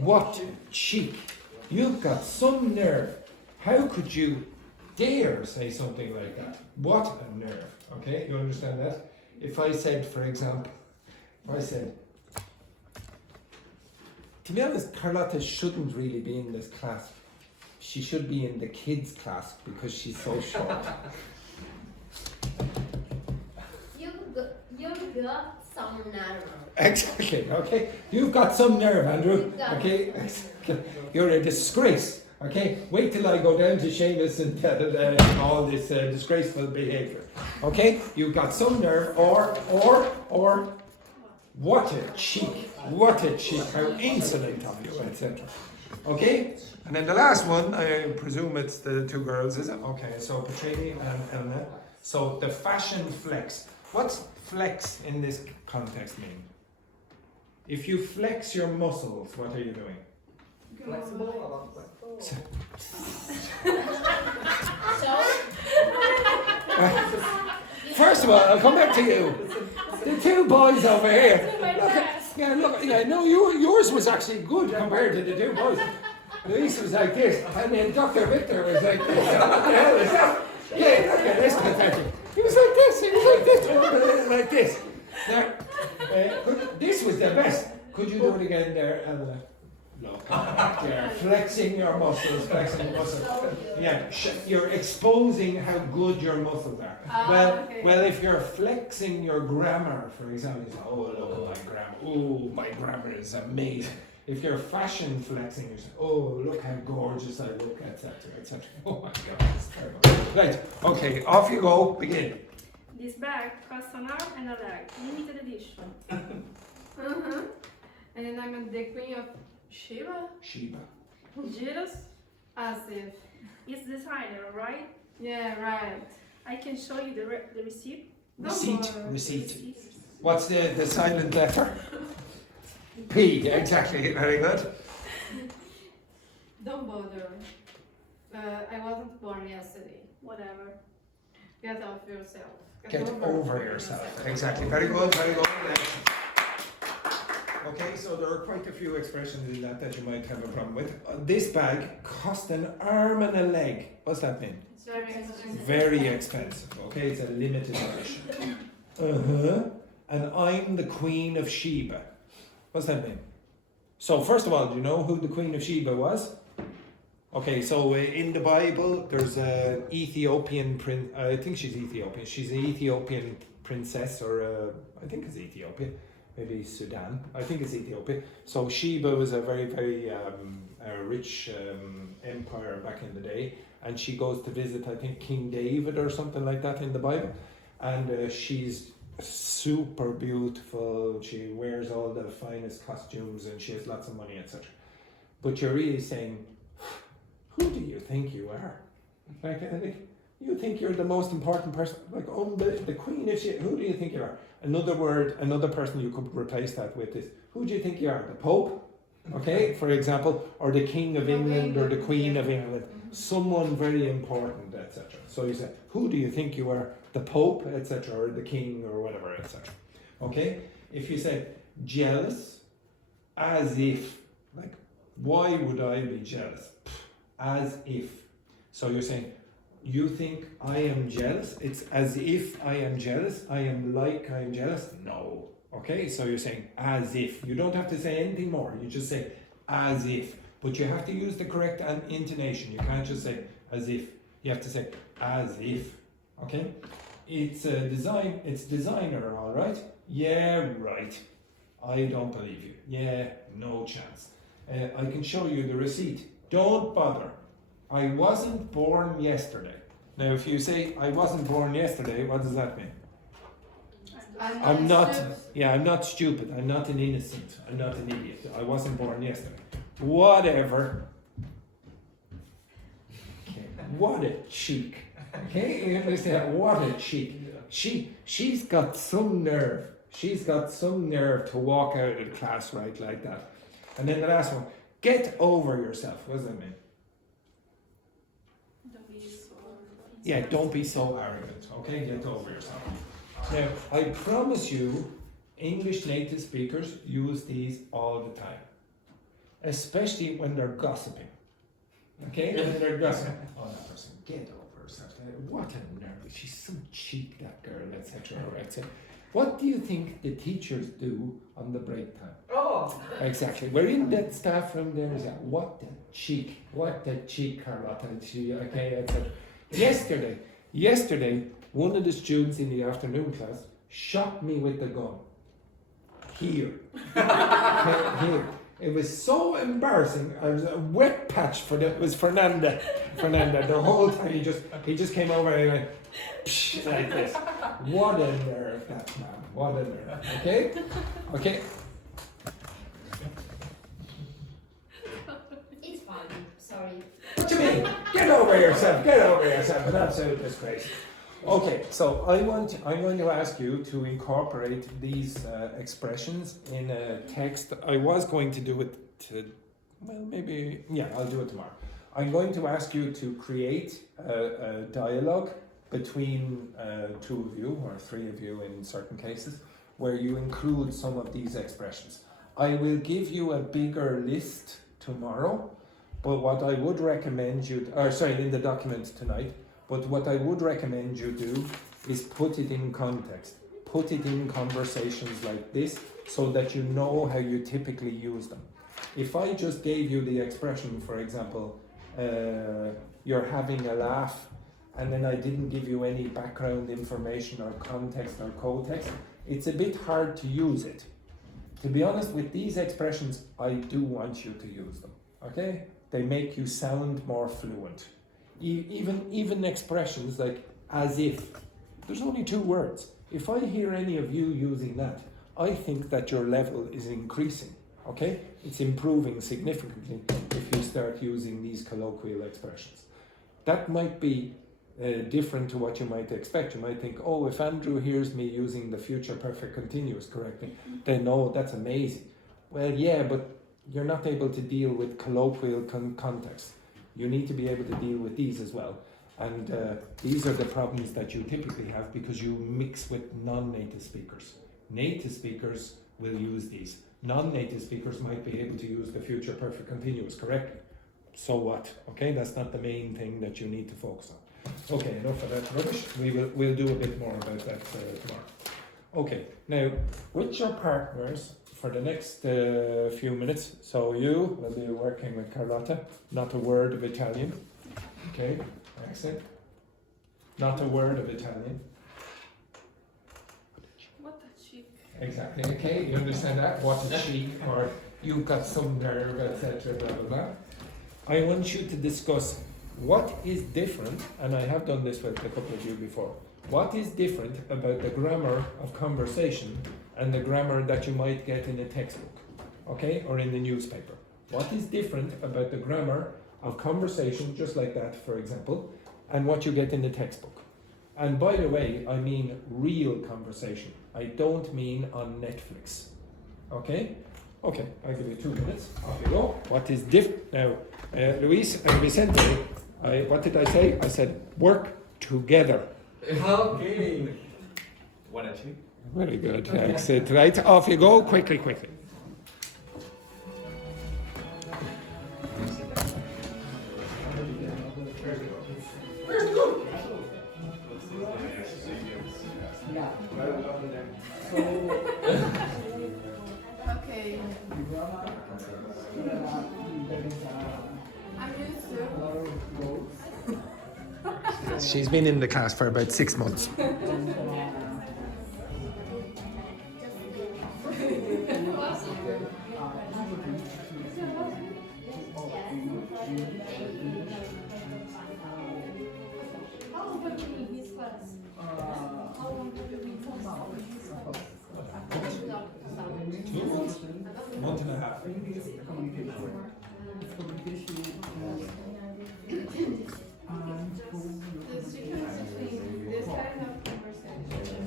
What cheek. You've got some nerve. How could you dare say something like that? What a nerve. Okay, you understand that? If I said, for example, to be honest, Carlotta shouldn't really be in this class. She should be in the kids' class because she's so short. You've got some nerve. Exactly, okay? You've got some nerve, Andrew. Okay? You're a disgrace. Okay? Wait till I go down to Seamus and tell all this disgraceful behaviour. Okay? You've got some nerve, or what a cheek. What a cheek. How insolent of you, etc. Okay? And then the last one, I presume it's the two girls, is it? Okay, so Petrini and Elena. So the fashion flex. What's flex in this context mean? If you flex your muscles, what are you doing? Flexible. First of all, I'll come back to you. The two boys over here. No, yours was actually good compared to the two boys. Luis was like this, and then Dr. Victor was like this. What the hell is that? Yeah, look at this pathetic. He was like this, like this. Now, this was the best. Could you do it again there, Elena? Look, you're flexing your muscles, Yeah, you're exposing how good your muscles are. Well, if you're flexing your grammar, for example, you say, oh, look at my grammar. Oh, my grammar is amazing. If you're fashion flexing, you say, oh, look how gorgeous I look, etc., etc. Oh my God, it's terrible. Right, okay, off you go, begin. This bag costs an arm and a leg. Limited edition. And I'm the queen of Sheba. Jealous? As if. It's designer, right? Yeah, right. I can show you the receipt. Receipt. What's the silent letter? P, exactly, very good. Don't bother. I wasn't born yesterday. Whatever. Get off yourself. Get over yourself. Exactly, very good, very good. Okay, so there are quite a few expressions in that you might have a problem with. This bag cost an arm and a leg. What's that mean? It's very expensive. Very expensive. Okay, it's a limited edition. And I'm the Queen of Sheba. What's that mean? So first of all, do you know who the Queen of Sheba was? Okay, so in the Bible, there's an Ethiopian prince. I think she's Ethiopian. She's an Ethiopian princess, or I think it's Ethiopia. Maybe Sudan. I think it's Ethiopia. So Sheba was a very, very rich empire back in the day. And she goes to visit, I think, King David or something like that in the Bible. And she's super beautiful. She wears all the finest costumes and she has lots of money, etc. But you're really saying, think you are? Like, you think you're the most important person. Like, the queen, who do you think you are? Another word, another person you could replace that with is, who do you think you are? The Pope? Okay, for example, or the King of England or the Queen of England. Someone very important, etc. So you say, who do you think you are? The Pope, etc., or the King, or whatever, etc. Okay? If you say jealous, as if, like, why would I be jealous? As if. So you're saying, you think I am jealous? It's as if I am jealous. I am like I am jealous? No. Okay, so you're saying as if. You don't have to say anything more. You just say as if. But you have to use the correct intonation. You can't just say as if. You have to say as if. Okay? It's designer, all right? Yeah, right. I don't believe you. Yeah, no chance. I can show you the receipt. Don't bother. I wasn't born yesterday. Now, if you say I wasn't born yesterday, what does that mean? I'm not stupid. I'm not an innocent. I'm not an idiot. I wasn't born yesterday. Whatever. Okay. What a cheek. Okay, you understand? What a cheek. She's got some nerve. She's got some nerve to walk out of the class right like that. And then the last one, get over yourself. What does that mean? Yeah, don't be so arrogant. Okay, get over yourself. Now, I promise you, English native speakers use these all the time, especially when they're gossiping. Okay, when they're gossiping. Oh, that person, get over herself. What a nerve! She's some cheek, that girl, etc. etc. What do you think the teachers do on the break time? Oh! Exactly. We're in that staff room there. Is that what the cheek? What the cheek, Carlotta? Okay, etc. Yesterday, one of the students in the afternoon class shot me with the gun. Here. Here. It was so embarrassing. I was a wet patch for that. It was Fernanda. The whole time he just came over and he went psh, like this. What a nerve, that man. What a nerve. Okay? Okay. It's fine. Sorry. What do you mean? Get over yourself. Get over yourself. An absolute disgrace. Okay, so I'm going to ask you to incorporate these expressions in a text. I was going to do it I'll do it tomorrow. I'm going to ask you to create a dialogue between two of you, or three of you in certain cases, where you include some of these expressions. I will give you a bigger list tomorrow, but what I would recommend you, in the document tonight, but what I would recommend you do is put it in context. Put it in conversations like this so that you know how you typically use them. If I just gave you the expression, for example, you're having a laugh, and then I didn't give you any background information or context or co-text, it's a bit hard to use it. To be honest, with these expressions, I do want you to use them, okay? They make you sound more fluent. Even expressions like as if, there's only 2 words. If I hear any of you using that, I think that your level is increasing, okay? It's improving significantly if you start using these colloquial expressions. That might be different to what you might expect. You might think, oh, if Andrew hears me using the future perfect continuous correctly, then oh, that's amazing. Well, yeah, but you're not able to deal with colloquial context. You need to be able to deal with these as well. And these are the problems that you typically have because you mix with non-native speakers. Native speakers will use these. Non-native speakers might be able to use the future perfect continuous correctly. So what? Okay, that's not the main thing that you need to focus on. Okay, enough of that rubbish. We'll do a bit more about that tomorrow. Okay, now with your partners for the next few minutes. So you will be working with Carlotta. Not a word of Italian. Okay, accent. Not a word of Italian. What a cheek. Exactly. Okay, you understand that? What a cheek, or you've got some nerve, etc. Blah blah blah. I want you to discuss what is different, and I have done this with a couple of you before. What is different about the grammar of conversation and the grammar that you might get in a textbook, okay, or in the newspaper? What is different about the grammar of conversation, just like that, for example, and what you get in the textbook. And by the way, I mean real conversation. I don't mean on Netflix. Okay? Okay, I'll give you 2 minutes. Off you go. What is different? Now, Luis and Vicente, what did I say? I said work together. Okay. 1 and 2. Very good. Excellent. Right, off you go. Quickly. Very good. Okay. I'm used to. She's been in the class for about 6 months. Month and a half. There's difference between this kind of conversation Maybe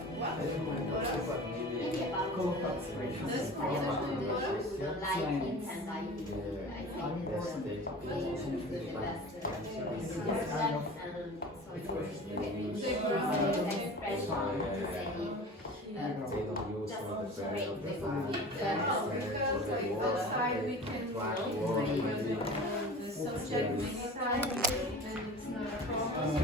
about this conversation in English. like it and I think They grow expression because like outside we can make the subject many times and it's not a problem.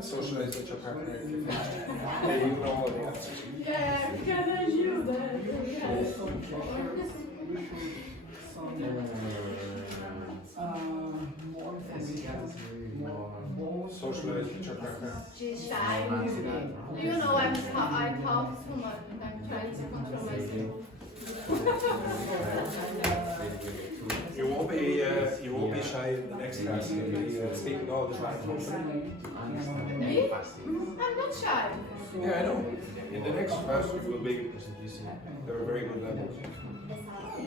Socialize with your partner if you finish. Yeah, you know all the answers. Yeah, because I knew that. Socialize with your partner. She's shy. You know, I talk so much. I'm trying to control myself. You won't be shy in the next class. You'll be speaking all the time. Me? I'm not shy. Yeah, I know. In the next class, you will be. They're a very good level.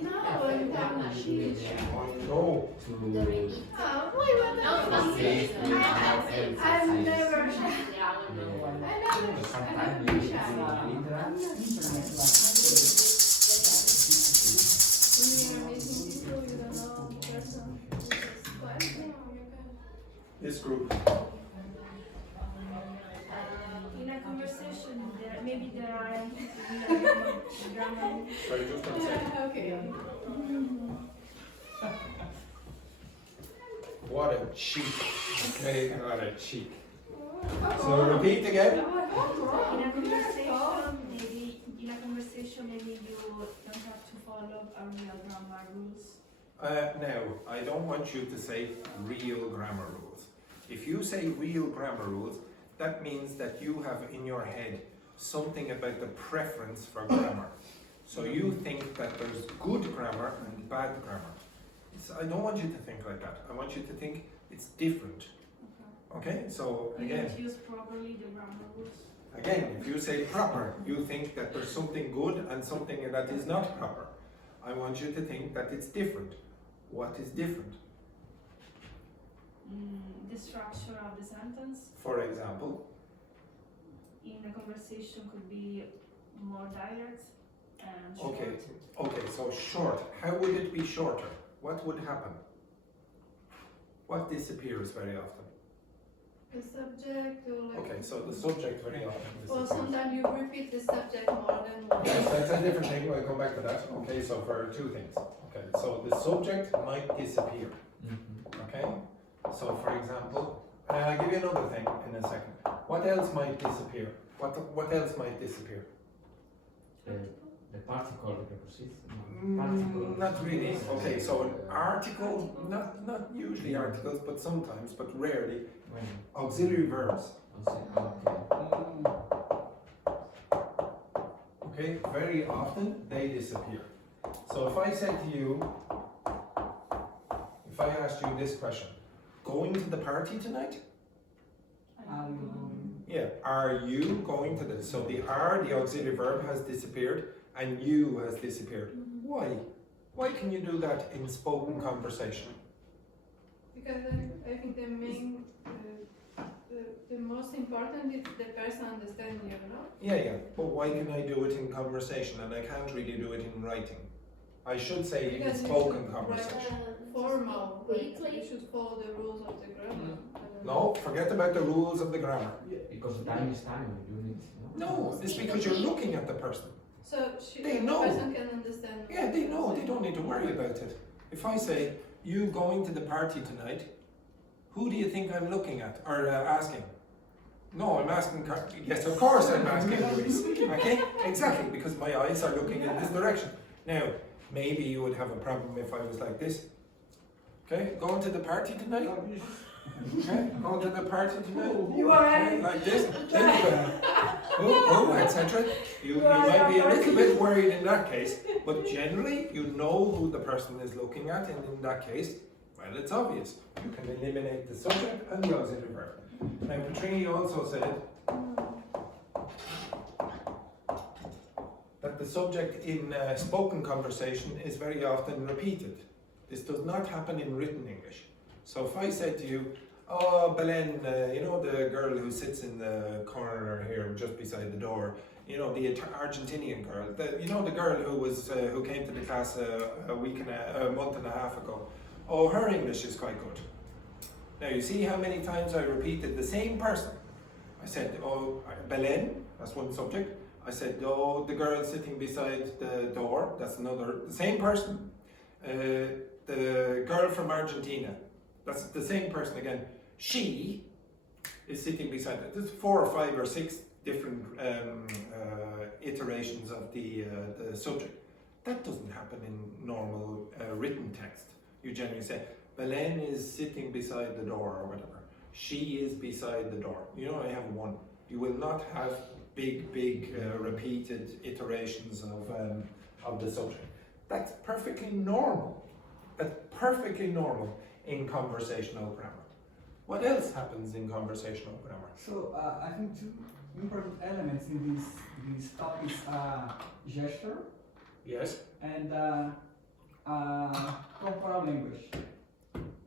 No, I'm not shy. No. Why would I'm never shy. I'm never shy. When you're meeting people you don't know the person, it's quite This group. In a conversation, maybe there are grammar. Sorry, just 1 second. okay. What a cheek. Okay, what a cheek. So repeat again. In a conversation, maybe you don't have to follow a real grammar rules. Now, I don't want you to say real grammar rules. If you say real grammar rules, that means that you have in your head something about the preference for grammar. So you think that there's good grammar and bad grammar. I don't want you to think like that. I want you to think it's different. Okay? So You again, don't use properly the grammar rules. again, if you say proper, you think that there's something good and something that is not proper. I want you to think that it's different. What is different? The structure of the sentence For example, in a conversation could be more direct and short. okay, so short. How would it be shorter? What would happen? What disappears very often? The subject or like. Okay, so the subject very often Or disappears. sometimes you repeat the subject more than once. Yes, that's a different thing. We'll come back to that. Okay, so for two things. Okay, so the subject might disappear. Okay, so for example, I'll give you another thing in a second. What else might disappear? What else might disappear? The particle, the preposition. Not really. Okay, so an article, not usually articles, but sometimes, but rarely, auxiliary verbs. Okay, very often they disappear. So if I said to you, if I asked you this question, going to the party tonight? Yeah, are you going to the, so the are, the auxiliary verb has disappeared and you has disappeared. Why? Why can you do that in spoken conversation? Because I think the main, the most important is the person understanding you, no? Yeah, but why can I do it in conversation and I can't really do it in writing? I should say in Because you spoken should conversation. Formal, like, Weekly. you should follow the rules of the grammar. I don't know. No, forget about the rules of the grammar. Because time is time, you need. No, it's because you're looking at the person. So They the know. person can understand. Yeah, they know, they don't need to worry about it. If I say, you going to the party tonight, who do you think I'm looking at, or asking? No, I'm asking, yes, of course I'm asking Luis, okay? Exactly, because my eyes are looking in this direction. Now, maybe you would have a problem if I was like this. Okay, going to the party tonight? Okay, going to the party tonight? You are Okay, like this, then you go, oh, etc. You might be a little bit worried in that case, but generally you know who the person is looking at, and in that case, well, it's obvious. You can eliminate the subject and the auxiliary verb. Now, Petrini also said that the subject in spoken conversation is very often repeated. This does not happen in written English. So if I said to you, oh, Belen, you know the girl who sits in the corner here just beside the door, you know, the Argentinian girl, you know the girl who came to the class a month and a half ago. Oh, her English is quite good. Now you see how many times I repeated the same person. I said, oh, Belen, that's one subject. I said, oh, the girl sitting beside the door, that's another, the same person. The girl from Argentina, that's the same person again. She is sitting beside it. There's 4 or 5 or 6 different iterations of the subject. That doesn't happen in normal written text. You generally say, Belen is sitting beside the door or whatever. She is beside the door. You know, I have one. You will not have big repeated iterations of the subject. That's perfectly normal. That's perfectly normal in conversational grammar. What else happens in conversational grammar? So I think two important elements in these topics are gesture Yes. and corporal language.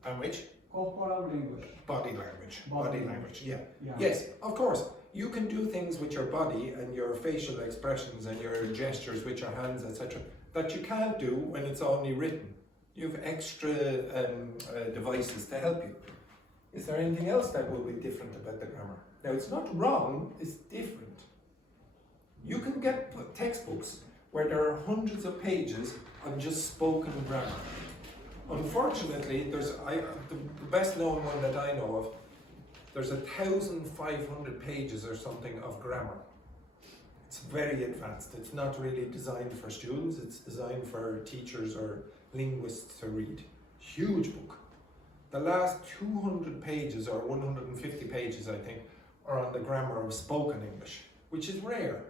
And which? Corporal language. Body language. Body language, yeah. Yeah. Yes, of course. You can do things with your body and your facial expressions and your gestures with your hands, etc., that you can't do when it's only written. You have extra devices to help you. Is there anything else that will be different about the grammar? Now, it's not wrong, it's different. You can get textbooks where there are hundreds of pages on just spoken grammar. Unfortunately, there's the best known one that I know of, there's 1,500 pages or something of grammar. It's very advanced. It's not really designed for students, it's designed for teachers or linguists to read. Huge book. The last 200 pages or 150 pages, I think, are on the grammar of spoken English, which is rare.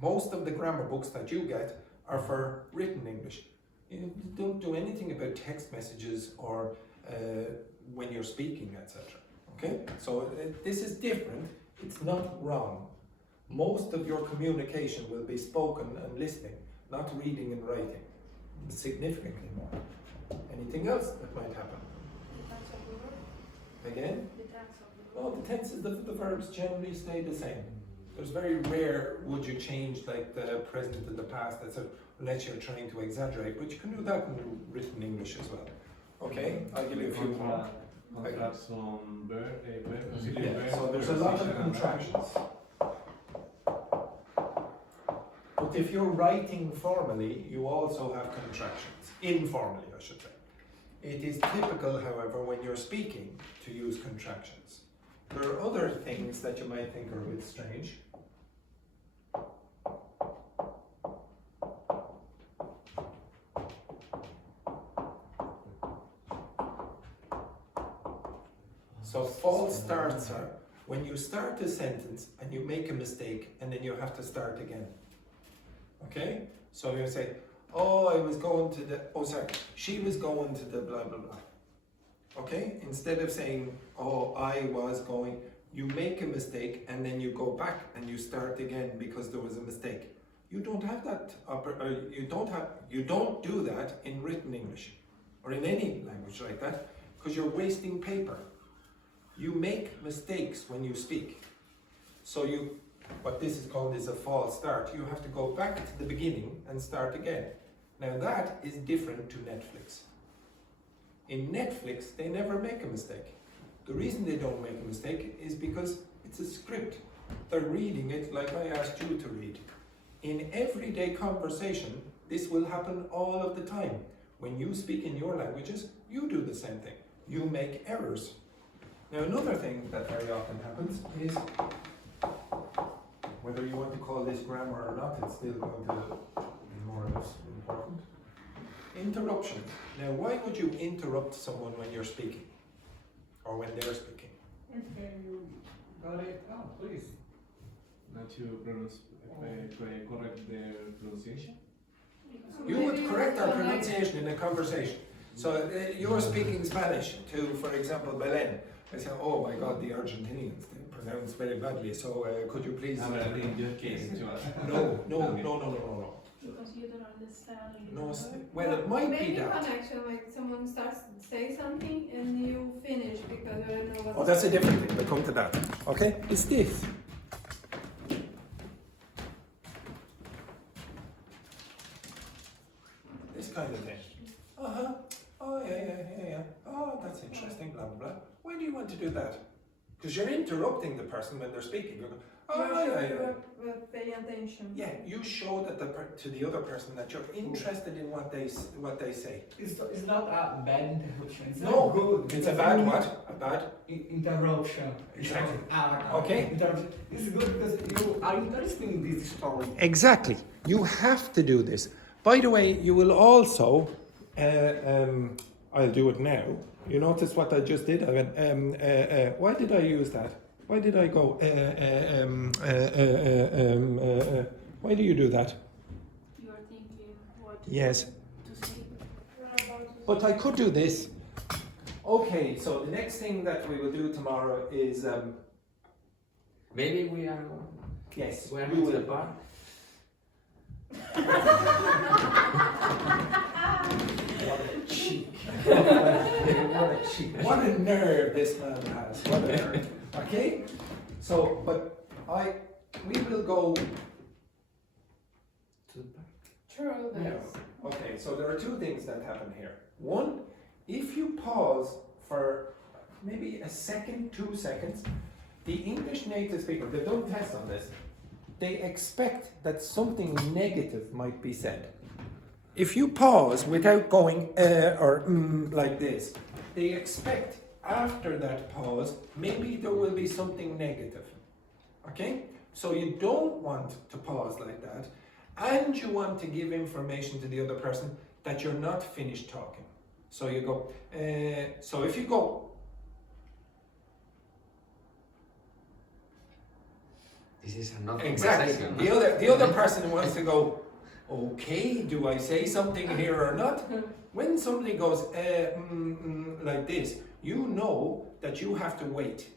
Most of the grammar books that you get are for written English. You don't do anything about text messages or when you're speaking, etc. Okay? So this is different. It's not wrong. Most of your communication will be spoken and listening, not reading and writing. Significantly more. Anything else that might happen? Again? Well, the tenses of the verbs generally stay the same. There's very rare would you change like the present and the past, unless you're trying to exaggerate, but you can do that in written English as well. Okay, I'll give you a few more. Contraction, verb, Yeah, so there's a lot of contractions. But if you're writing formally, you also have contractions. Informally, I should say. It is typical, however, when you're speaking to use contractions. There are other things that you might think are a bit strange. So false starts are when you start a sentence and you make a mistake and then you have to start again. Okay? So you say, oh, I was going to the, oh sorry, she was going to the blah blah blah. Okay? Instead of saying, oh, I was going, you make a mistake and then you go back and you start again because there was a mistake. You don't have that, you don't do that in written English or in any language like that because you're wasting paper. You make mistakes when you speak. So what this is called is a false start. You have to go back to the beginning and start again. Now that is different to Netflix. In Netflix, they never make a mistake. The reason they don't make a mistake is because it's a script. They're reading it like I asked you to read. In everyday conversation, this will happen all of the time. When you speak in your languages, you do the same thing. You make errors. Now another thing that very often happens is, whether you want to call this grammar or not, it's still going to be more or less important. Interruptions. Now why would you interrupt someone when you're speaking? Or when they're speaking? Okay, you got it. Oh, please. Not to correct their pronunciation? You would correct our pronunciation in a conversation. So you're speaking Spanish to, for example, Belen. I say, oh my God, the Argentinians, they pronounce very badly, so could you please... in your case, No. Because you don't understand. No, well, it might be Maybe that. connection, like someone starts to say something and you finish because you don't know what. Oh, that's a different thing, we'll come to that. Okay, it's this. This kind of thing. Uh-huh. Oh, yeah. Oh, that's interesting, blah, blah, blah. Why do you want to do that? Because you're interrupting the person when they're speaking. You're going, oh, Pay attention. yeah, you show that to the other person that you're interested in what they say. It's not a bad interruption. It's No, not good. it's a bad what? A bad? Interruption. Exactly. Okay. Interruption. It's good because you are interested in this story. Exactly. You have to do this. By the way, you will also, I'll do it now. You notice what I just did? I went, why did I use that? Why did I go, why do you do that? You are thinking what Yes. to say. But I could do this. Okay, so the next thing that we will do tomorrow is, Maybe we are yes, we are we going to will. the bar. What a cheek. What a cheek. What a nerve this man has. What a nerve. Okay? So, but we will go. To the bar. True. No. Okay, so there are two things that happen here. One, if you pause for maybe a second, 2 seconds, the English native speaker, they've done tests on this, they expect that something negative might be said. If you pause without going or like this, they expect after that pause, maybe there will be something negative. Okay? So you don't want to pause like that, and you want to give information to the other person that you're not finished talking. So you go, so if you go, This is not exactly, conversation. the other person wants to go, okay, do I say something here or not? When somebody goes like this, you know that you have to wait.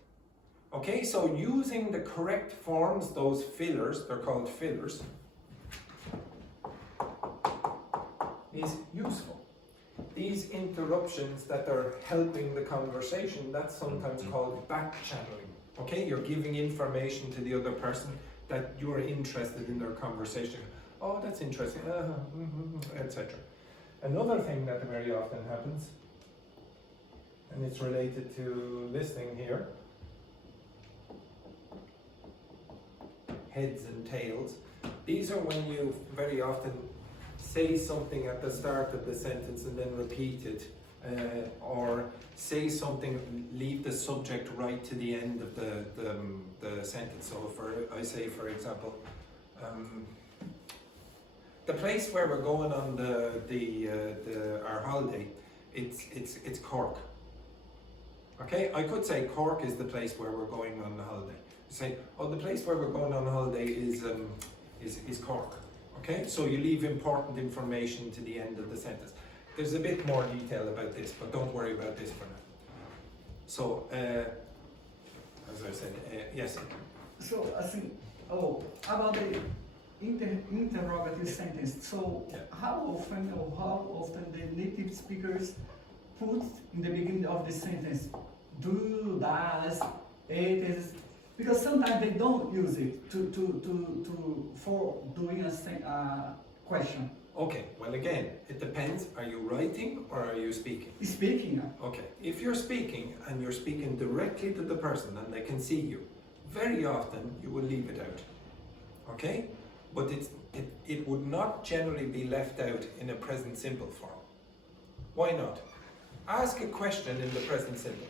Okay, so using the correct forms, those fillers, they're called fillers, is useful. These interruptions that are helping the conversation, that's sometimes called back channeling. Okay, you're giving information to the other person that you're interested in their conversation. Oh, that's interesting, etc. Another thing that very often happens, and it's related to listening here. Heads and tails. These are when you very often say something at the start of the sentence and then repeat it, or say something, leave the subject right to the end of the sentence. So I say, for example, the place where we're going on our holiday, it's Cork. Okay, I could say Cork is the place where we're going on the holiday. Say, oh, the place where we're going on holiday is Cork. Okay, so you leave important information to the end of the sentence. There's a bit more detail about this, but don't worry about this for now. So, as I said, yes. So, assim, about the interrogative sentence. So, Yeah. how often the native speakers put in the beginning of the sentence do, does, it is, because sometimes they don't use it for doing a question. Okay, well again, it depends. Are you writing or are you speaking? Speaking. Okay, if you're speaking and you're speaking directly to the person and they can see you, very often you will leave it out. Okay? But it would not generally be left out in a present simple form. Why not? Ask a question in the present simple.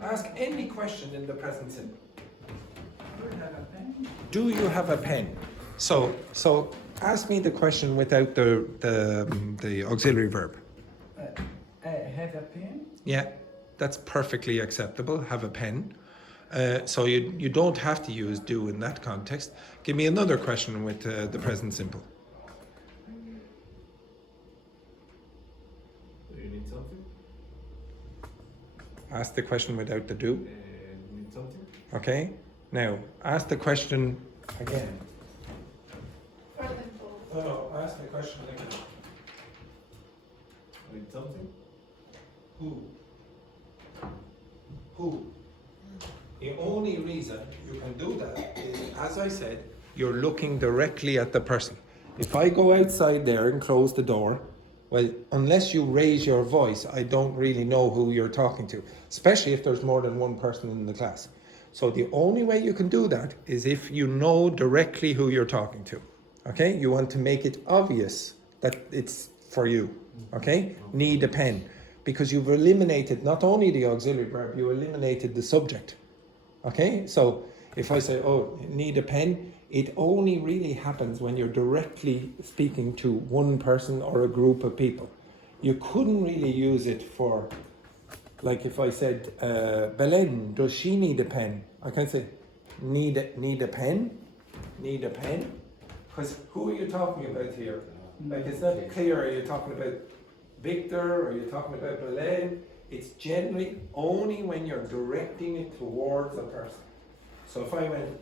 Ask any question in the present simple. Do you have a pen? Do you have a pen? So ask me the question without the auxiliary verb. Have a pen? Yeah, that's perfectly acceptable. Have a pen. So you don't have to use do in that context. Give me another question with the present simple. Do you need something? Ask the question without the do. You need something? Okay. Now ask the question again. No, ask the question again. You need something? Who? Who? The only reason you can do that is, as I said, you're looking directly at the person. If I go outside there and close the door, well, unless you raise your voice, I don't really know who you're talking to, especially if there's more than one person in the class. So the only way you can do that is if you know directly who you're talking to. Okay? You want to make it obvious that it's for you. Okay? Need a pen. Because you've eliminated not only the auxiliary verb, you eliminated the subject. Okay? So if I say, oh, need a pen, it only really happens when you're directly speaking to one person or a group of people. You couldn't really use it for, like if I said, Belen, does she need a pen? I can say, need a pen? Need a pen? Because who are you talking about here? Like it's not clear, are you talking about Victor, or are you talking about Belen? It's generally only when you're directing it towards a person. So if I went,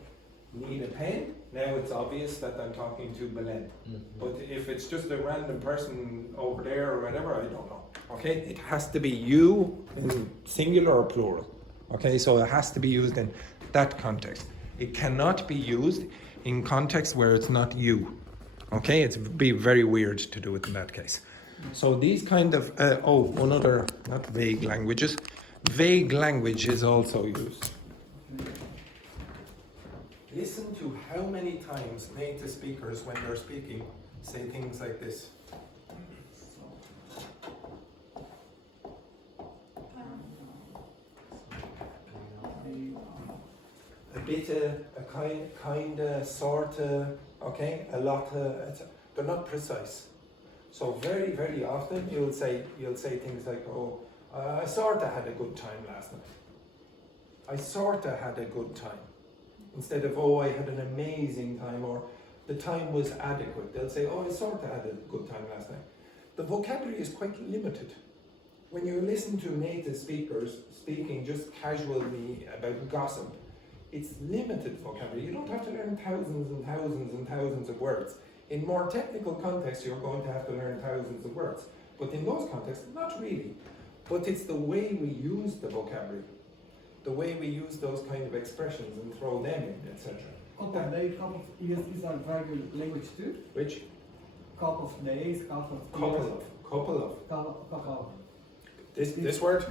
need a pen, now it's obvious that I'm talking to Belen. But if it's just a random person over there or whatever, I don't know. Okay, it has to be you in singular or plural. Okay, so it has to be used in that context. It cannot be used in context where it's not you. Okay, it'd be very weird to do it in that case. So these kind of, one other, not vague languages. Vague language is also used. Listen to how many times native speakers, when they're speaking, say things like this. A bit, a kinda, sorta, okay, a lot, they're not precise. So very, very often you'll say things like, oh, I sorta had a good time last night. I sorta had a good time. Instead of, oh, I had an amazing time, or the time was adequate. They'll say, oh, I sorta had a good time last night. The vocabulary is quite limited. When you listen to native speakers speaking just casually about gossip, it's limited vocabulary. You don't have to learn thousands and thousands and thousands of words. In more technical contexts, you're going to have to learn thousands of words. But in those contexts, not really. But it's the way we use the vocabulary, the way we use those kind of expressions and throw them in, etc. Couple of days, couple of years is a very language too. Which? Couple of days, couple of years. Couple of. This word?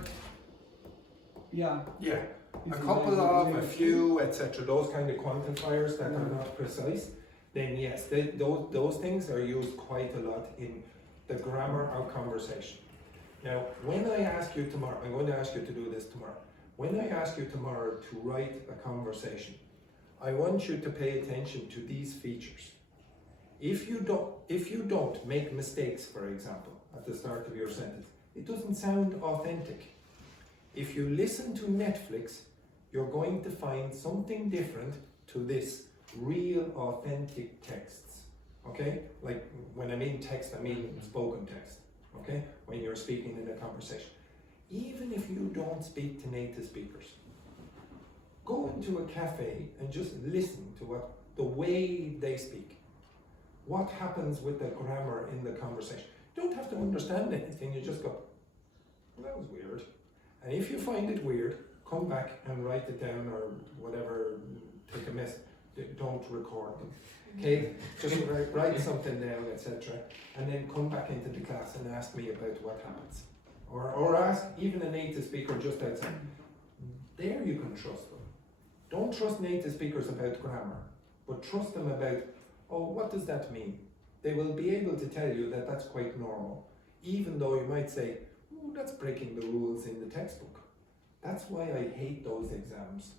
Yeah. Yeah. A It's couple like of, a really- few, etc. Those kind of quantifiers that are not precise. Then yes, those things are used quite a lot in the grammar of conversation. Now, when I ask you tomorrow, I'm going to ask you to do this tomorrow. When I ask you tomorrow to write a conversation, I want you to pay attention to these features. If you don't make mistakes, for example, at the start of your sentence, it doesn't sound authentic. If you listen to Netflix, you're going to find something different to this real authentic texts. Okay? Like when I mean text, I mean spoken text. Okay? When you're speaking in a conversation. Even if you don't speak to native speakers, go into a cafe and just listen to the way they speak. What happens with the grammar in the conversation? You don't have to understand anything, you just go, well, that was weird. And if you find it weird, come back and write it down or whatever, take a mess. Don't record them. Okay? Just write something down, etc. And then come back into the class and ask me about what happens. Or ask even a native speaker just outside. There you can trust them. Don't trust native speakers about grammar, but trust them about, oh, what does that mean? They will be able to tell you that that's quite normal, even though you might say, oh, that's breaking the rules in the textbook. That's why I hate those exams.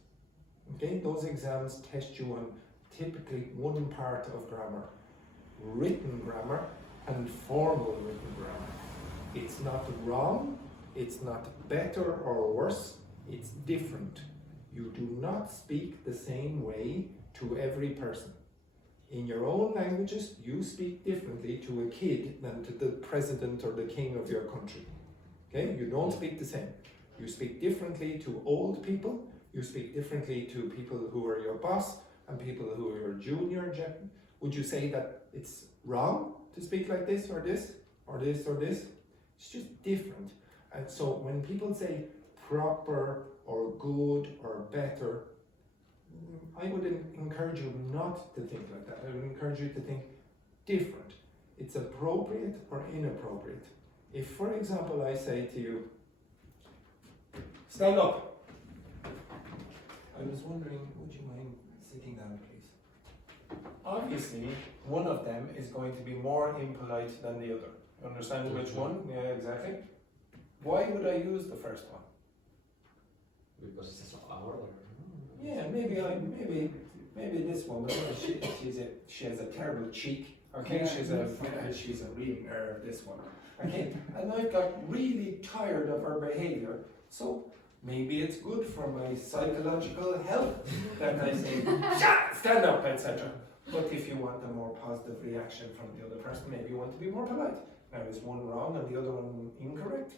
Okay, those exams test you on typically one part of grammar, written grammar and formal written grammar. It's not wrong, it's not better or worse, it's different. You do not speak the same way to every person. In your own languages, you speak differently to a kid than to the president or the king of your country. Okay, you don't speak the same. You speak differently to old people, you speak differently to people who are your boss and people who are your junior. Would you say that it's wrong to speak like this or this or this or this? It's just different. And so when people say proper or good or better, I would encourage you not to think like that. I would encourage you to think different. It's appropriate or inappropriate. If, for example, I say to you, stand up. I was wondering, would you mind sitting down, please? Obviously, one of them is going to be more impolite than the other. You understand which one? Yeah, exactly. Why would I use the first one? Because it's our. Yeah, maybe this woman. She has a terrible cheek. Okay, she's a real nerve. This one. Okay, and I've got really tired of her behaviour. So maybe it's good for my psychological health that I say, stand up, etc. But if you want a more positive reaction from the other person, maybe you want to be more polite. Now, is one wrong and the other one incorrect?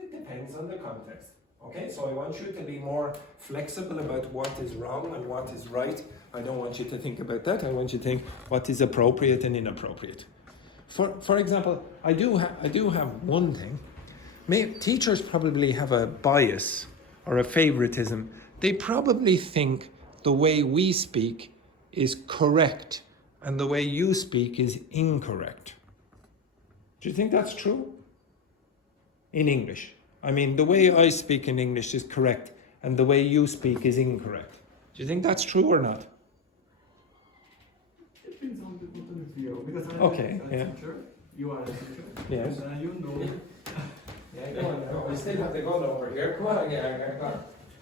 It depends on the context. Okay, so I want you to be more flexible about what is wrong and what is right. I don't want you to think about that. I want you to think what is appropriate and inappropriate. For example, I do have one thing. Teachers probably have a bias or a favoritism. They probably think the way we speak is correct and the way you speak is incorrect. Do you think that's true? In English. I mean, the way I speak in English is correct and the way you speak is incorrect. Do you think that's true or not? Depends on the point of view. Because I'm Okay, a teacher, you are a teacher. Yes. And you know. Yeah, go on now. I still have the gun over here. Come on, go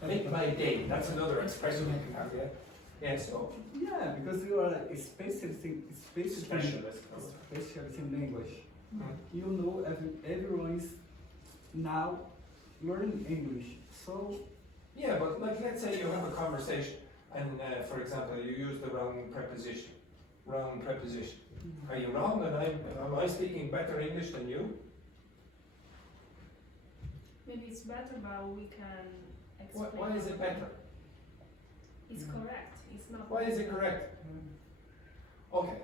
on. Make my day. That's another expression I can have, yeah? Yeah, so. Yeah, because you are a specialist in language. You know, everyone is now learning English. So. Yeah, but like let's say you have a conversation and for example you use the wrong preposition. Are you wrong and am I speaking better English than you? Maybe it's better, but we can explain. Why is it better? It's correct. It's not. Why is it correct? Okay.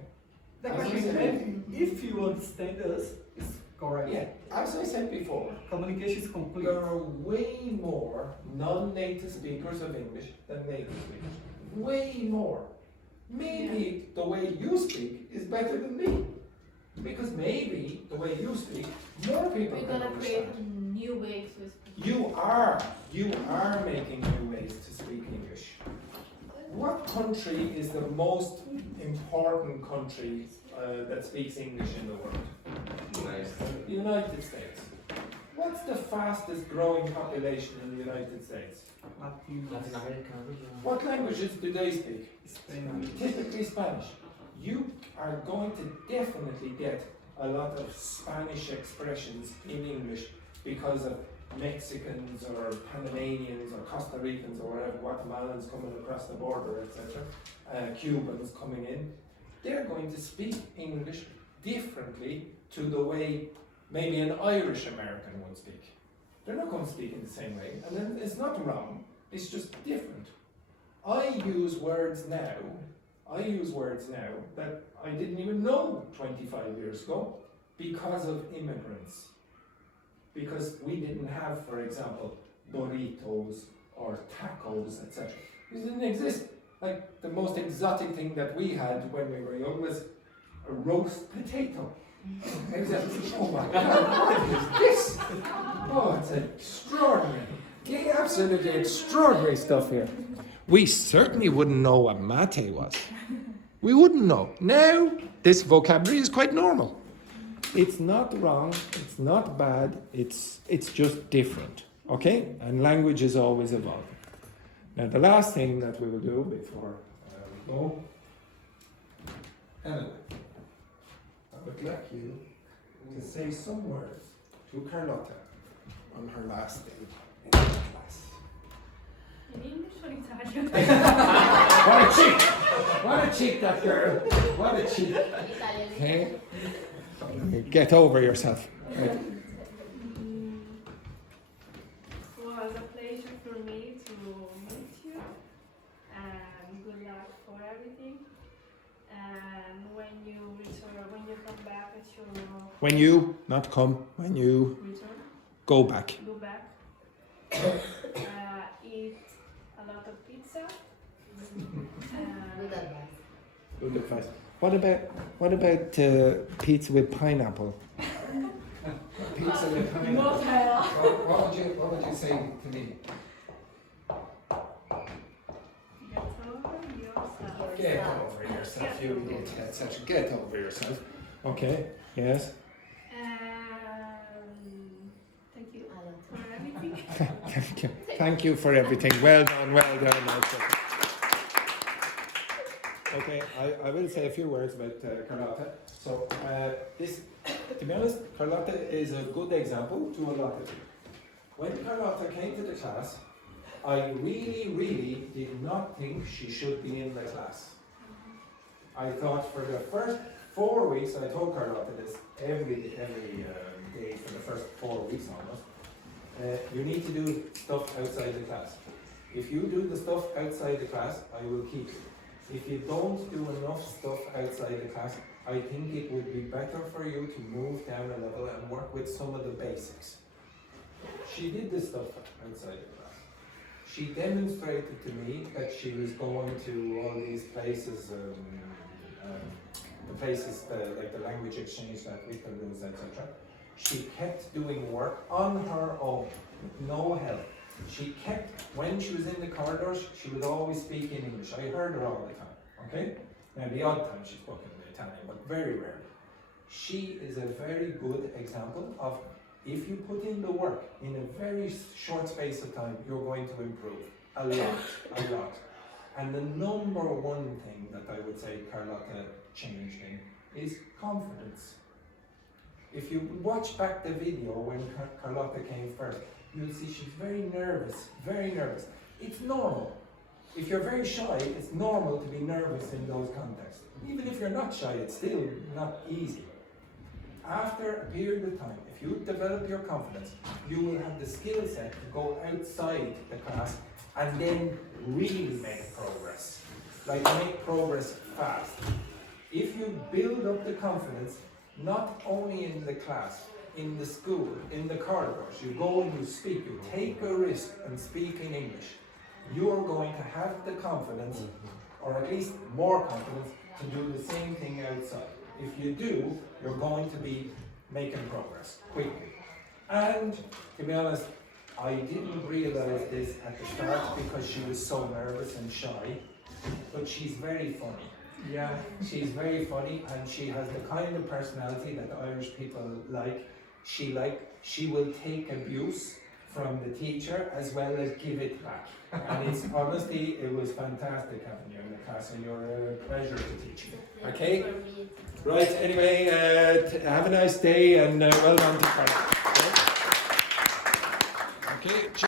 The As question I said, if you understand us, it's correct. yeah, as I said before, Communication is complete. there are way more non-native speakers of English than native speakers. Way more. Maybe the way you speak is better than me. Because maybe the way you speak, more people We're can gonna create understand. a new ways to speak. You are making new ways to speak English. What country is the most important country that speaks English in the world? The United States. What's the fastest growing population in the United States? Latin American. What languages do they speak? Typically Spanish. You are going to definitely get a lot of Spanish expressions in English because of Mexicans or Panamanians or Costa Ricans or whatever, Guatemalans coming across the border, etc., Cubans coming in. They're going to speak English differently to the way maybe an Irish American would speak. They're not going to speak in the same way, and then it's not wrong, it's just different. I use words now that I didn't even know 25 years ago because of immigrants. Because we didn't have, for example, burritos or tacos, etc. These didn't exist. Like the most exotic thing that we had when we were young was a roast potato. Oh my God, what is this? Oh, it's extraordinary. Yeah, absolutely extraordinary stuff here. We certainly wouldn't know what mate was. We wouldn't know. Now, this vocabulary is quite normal. It's not wrong, it's not bad, it's just different, okay? And language is always evolving. Now, the last thing that we will do before we go, Elena, I would like you to say some words to Carlotta on her last day in the class. In English or Italian? What a cheek! What a cheek, that girl! What a cheek! Okay? Get over yourself. Right? It was a pleasure for me to meet you, and good luck for everything. And when you return, when you come back at your When you, not come, when you return, go back. eat a lot of pizza. Good advice. What about pizza with pineapple? Pizza with pineapple. What would you say to me? Get over yourself, you idiot, etc. Get over yourself. Okay. Yes. Thank you for everything. Thank you. Thank you for everything. Well done. Well done. Okay, I will say a few words about Carlotta. So, to be honest, Carlotta is a good example to a lot of people. When Carlotta came to the class, I really did not think she should be in the class. I thought for the first 4 weeks, I told Carlotta this every day for the first 4 weeks almost, you need to do stuff outside the class. If you do the stuff outside the class, I will keep you. If you don't do enough stuff outside the class, I think it would be better for you to move down a level and work with some of the basics. She did this stuff outside the class. She demonstrated to me that she was going to all these places, like the language exchange that we can do, etc. She kept doing work on her own, with no help. She kept, when she was in the corridors, she would always speak in English. I heard her all the time, okay? Now, the odd time she spoke in Italian, but very rarely. She is a very good example of if you put in the work in a very short space of time, you're going to improve a lot. And the number one thing that I would say Carlotta changed in is confidence. If you watch back the video when Carlotta came first, you'll see she's very nervous, very nervous. It's normal. If you're very shy, it's normal to be nervous in those contexts. Even if you're not shy, it's still not easy. After a period of time, if you develop your confidence, you will have the skill set to go outside the class and then really make progress. Like make progress fast. If you build up the confidence, not only in the class, in the school, in the corridors, you go and you speak, you take a risk and speak in English, you are going to have the confidence, or at least more confidence, to do the same thing outside. If you do, you're going to be making progress quickly. And to be honest, I didn't realise this at the start because she was so nervous and shy, but she's very funny. Yeah, she's very funny, and she has the kind of personality that Irish people like. She will take abuse from the teacher as well as give it back. And it's honestly, it was fantastic having you in the class, and you're a pleasure to teach. Okay? Right, anyway, have a nice day, and well done to Carlotta. Okay.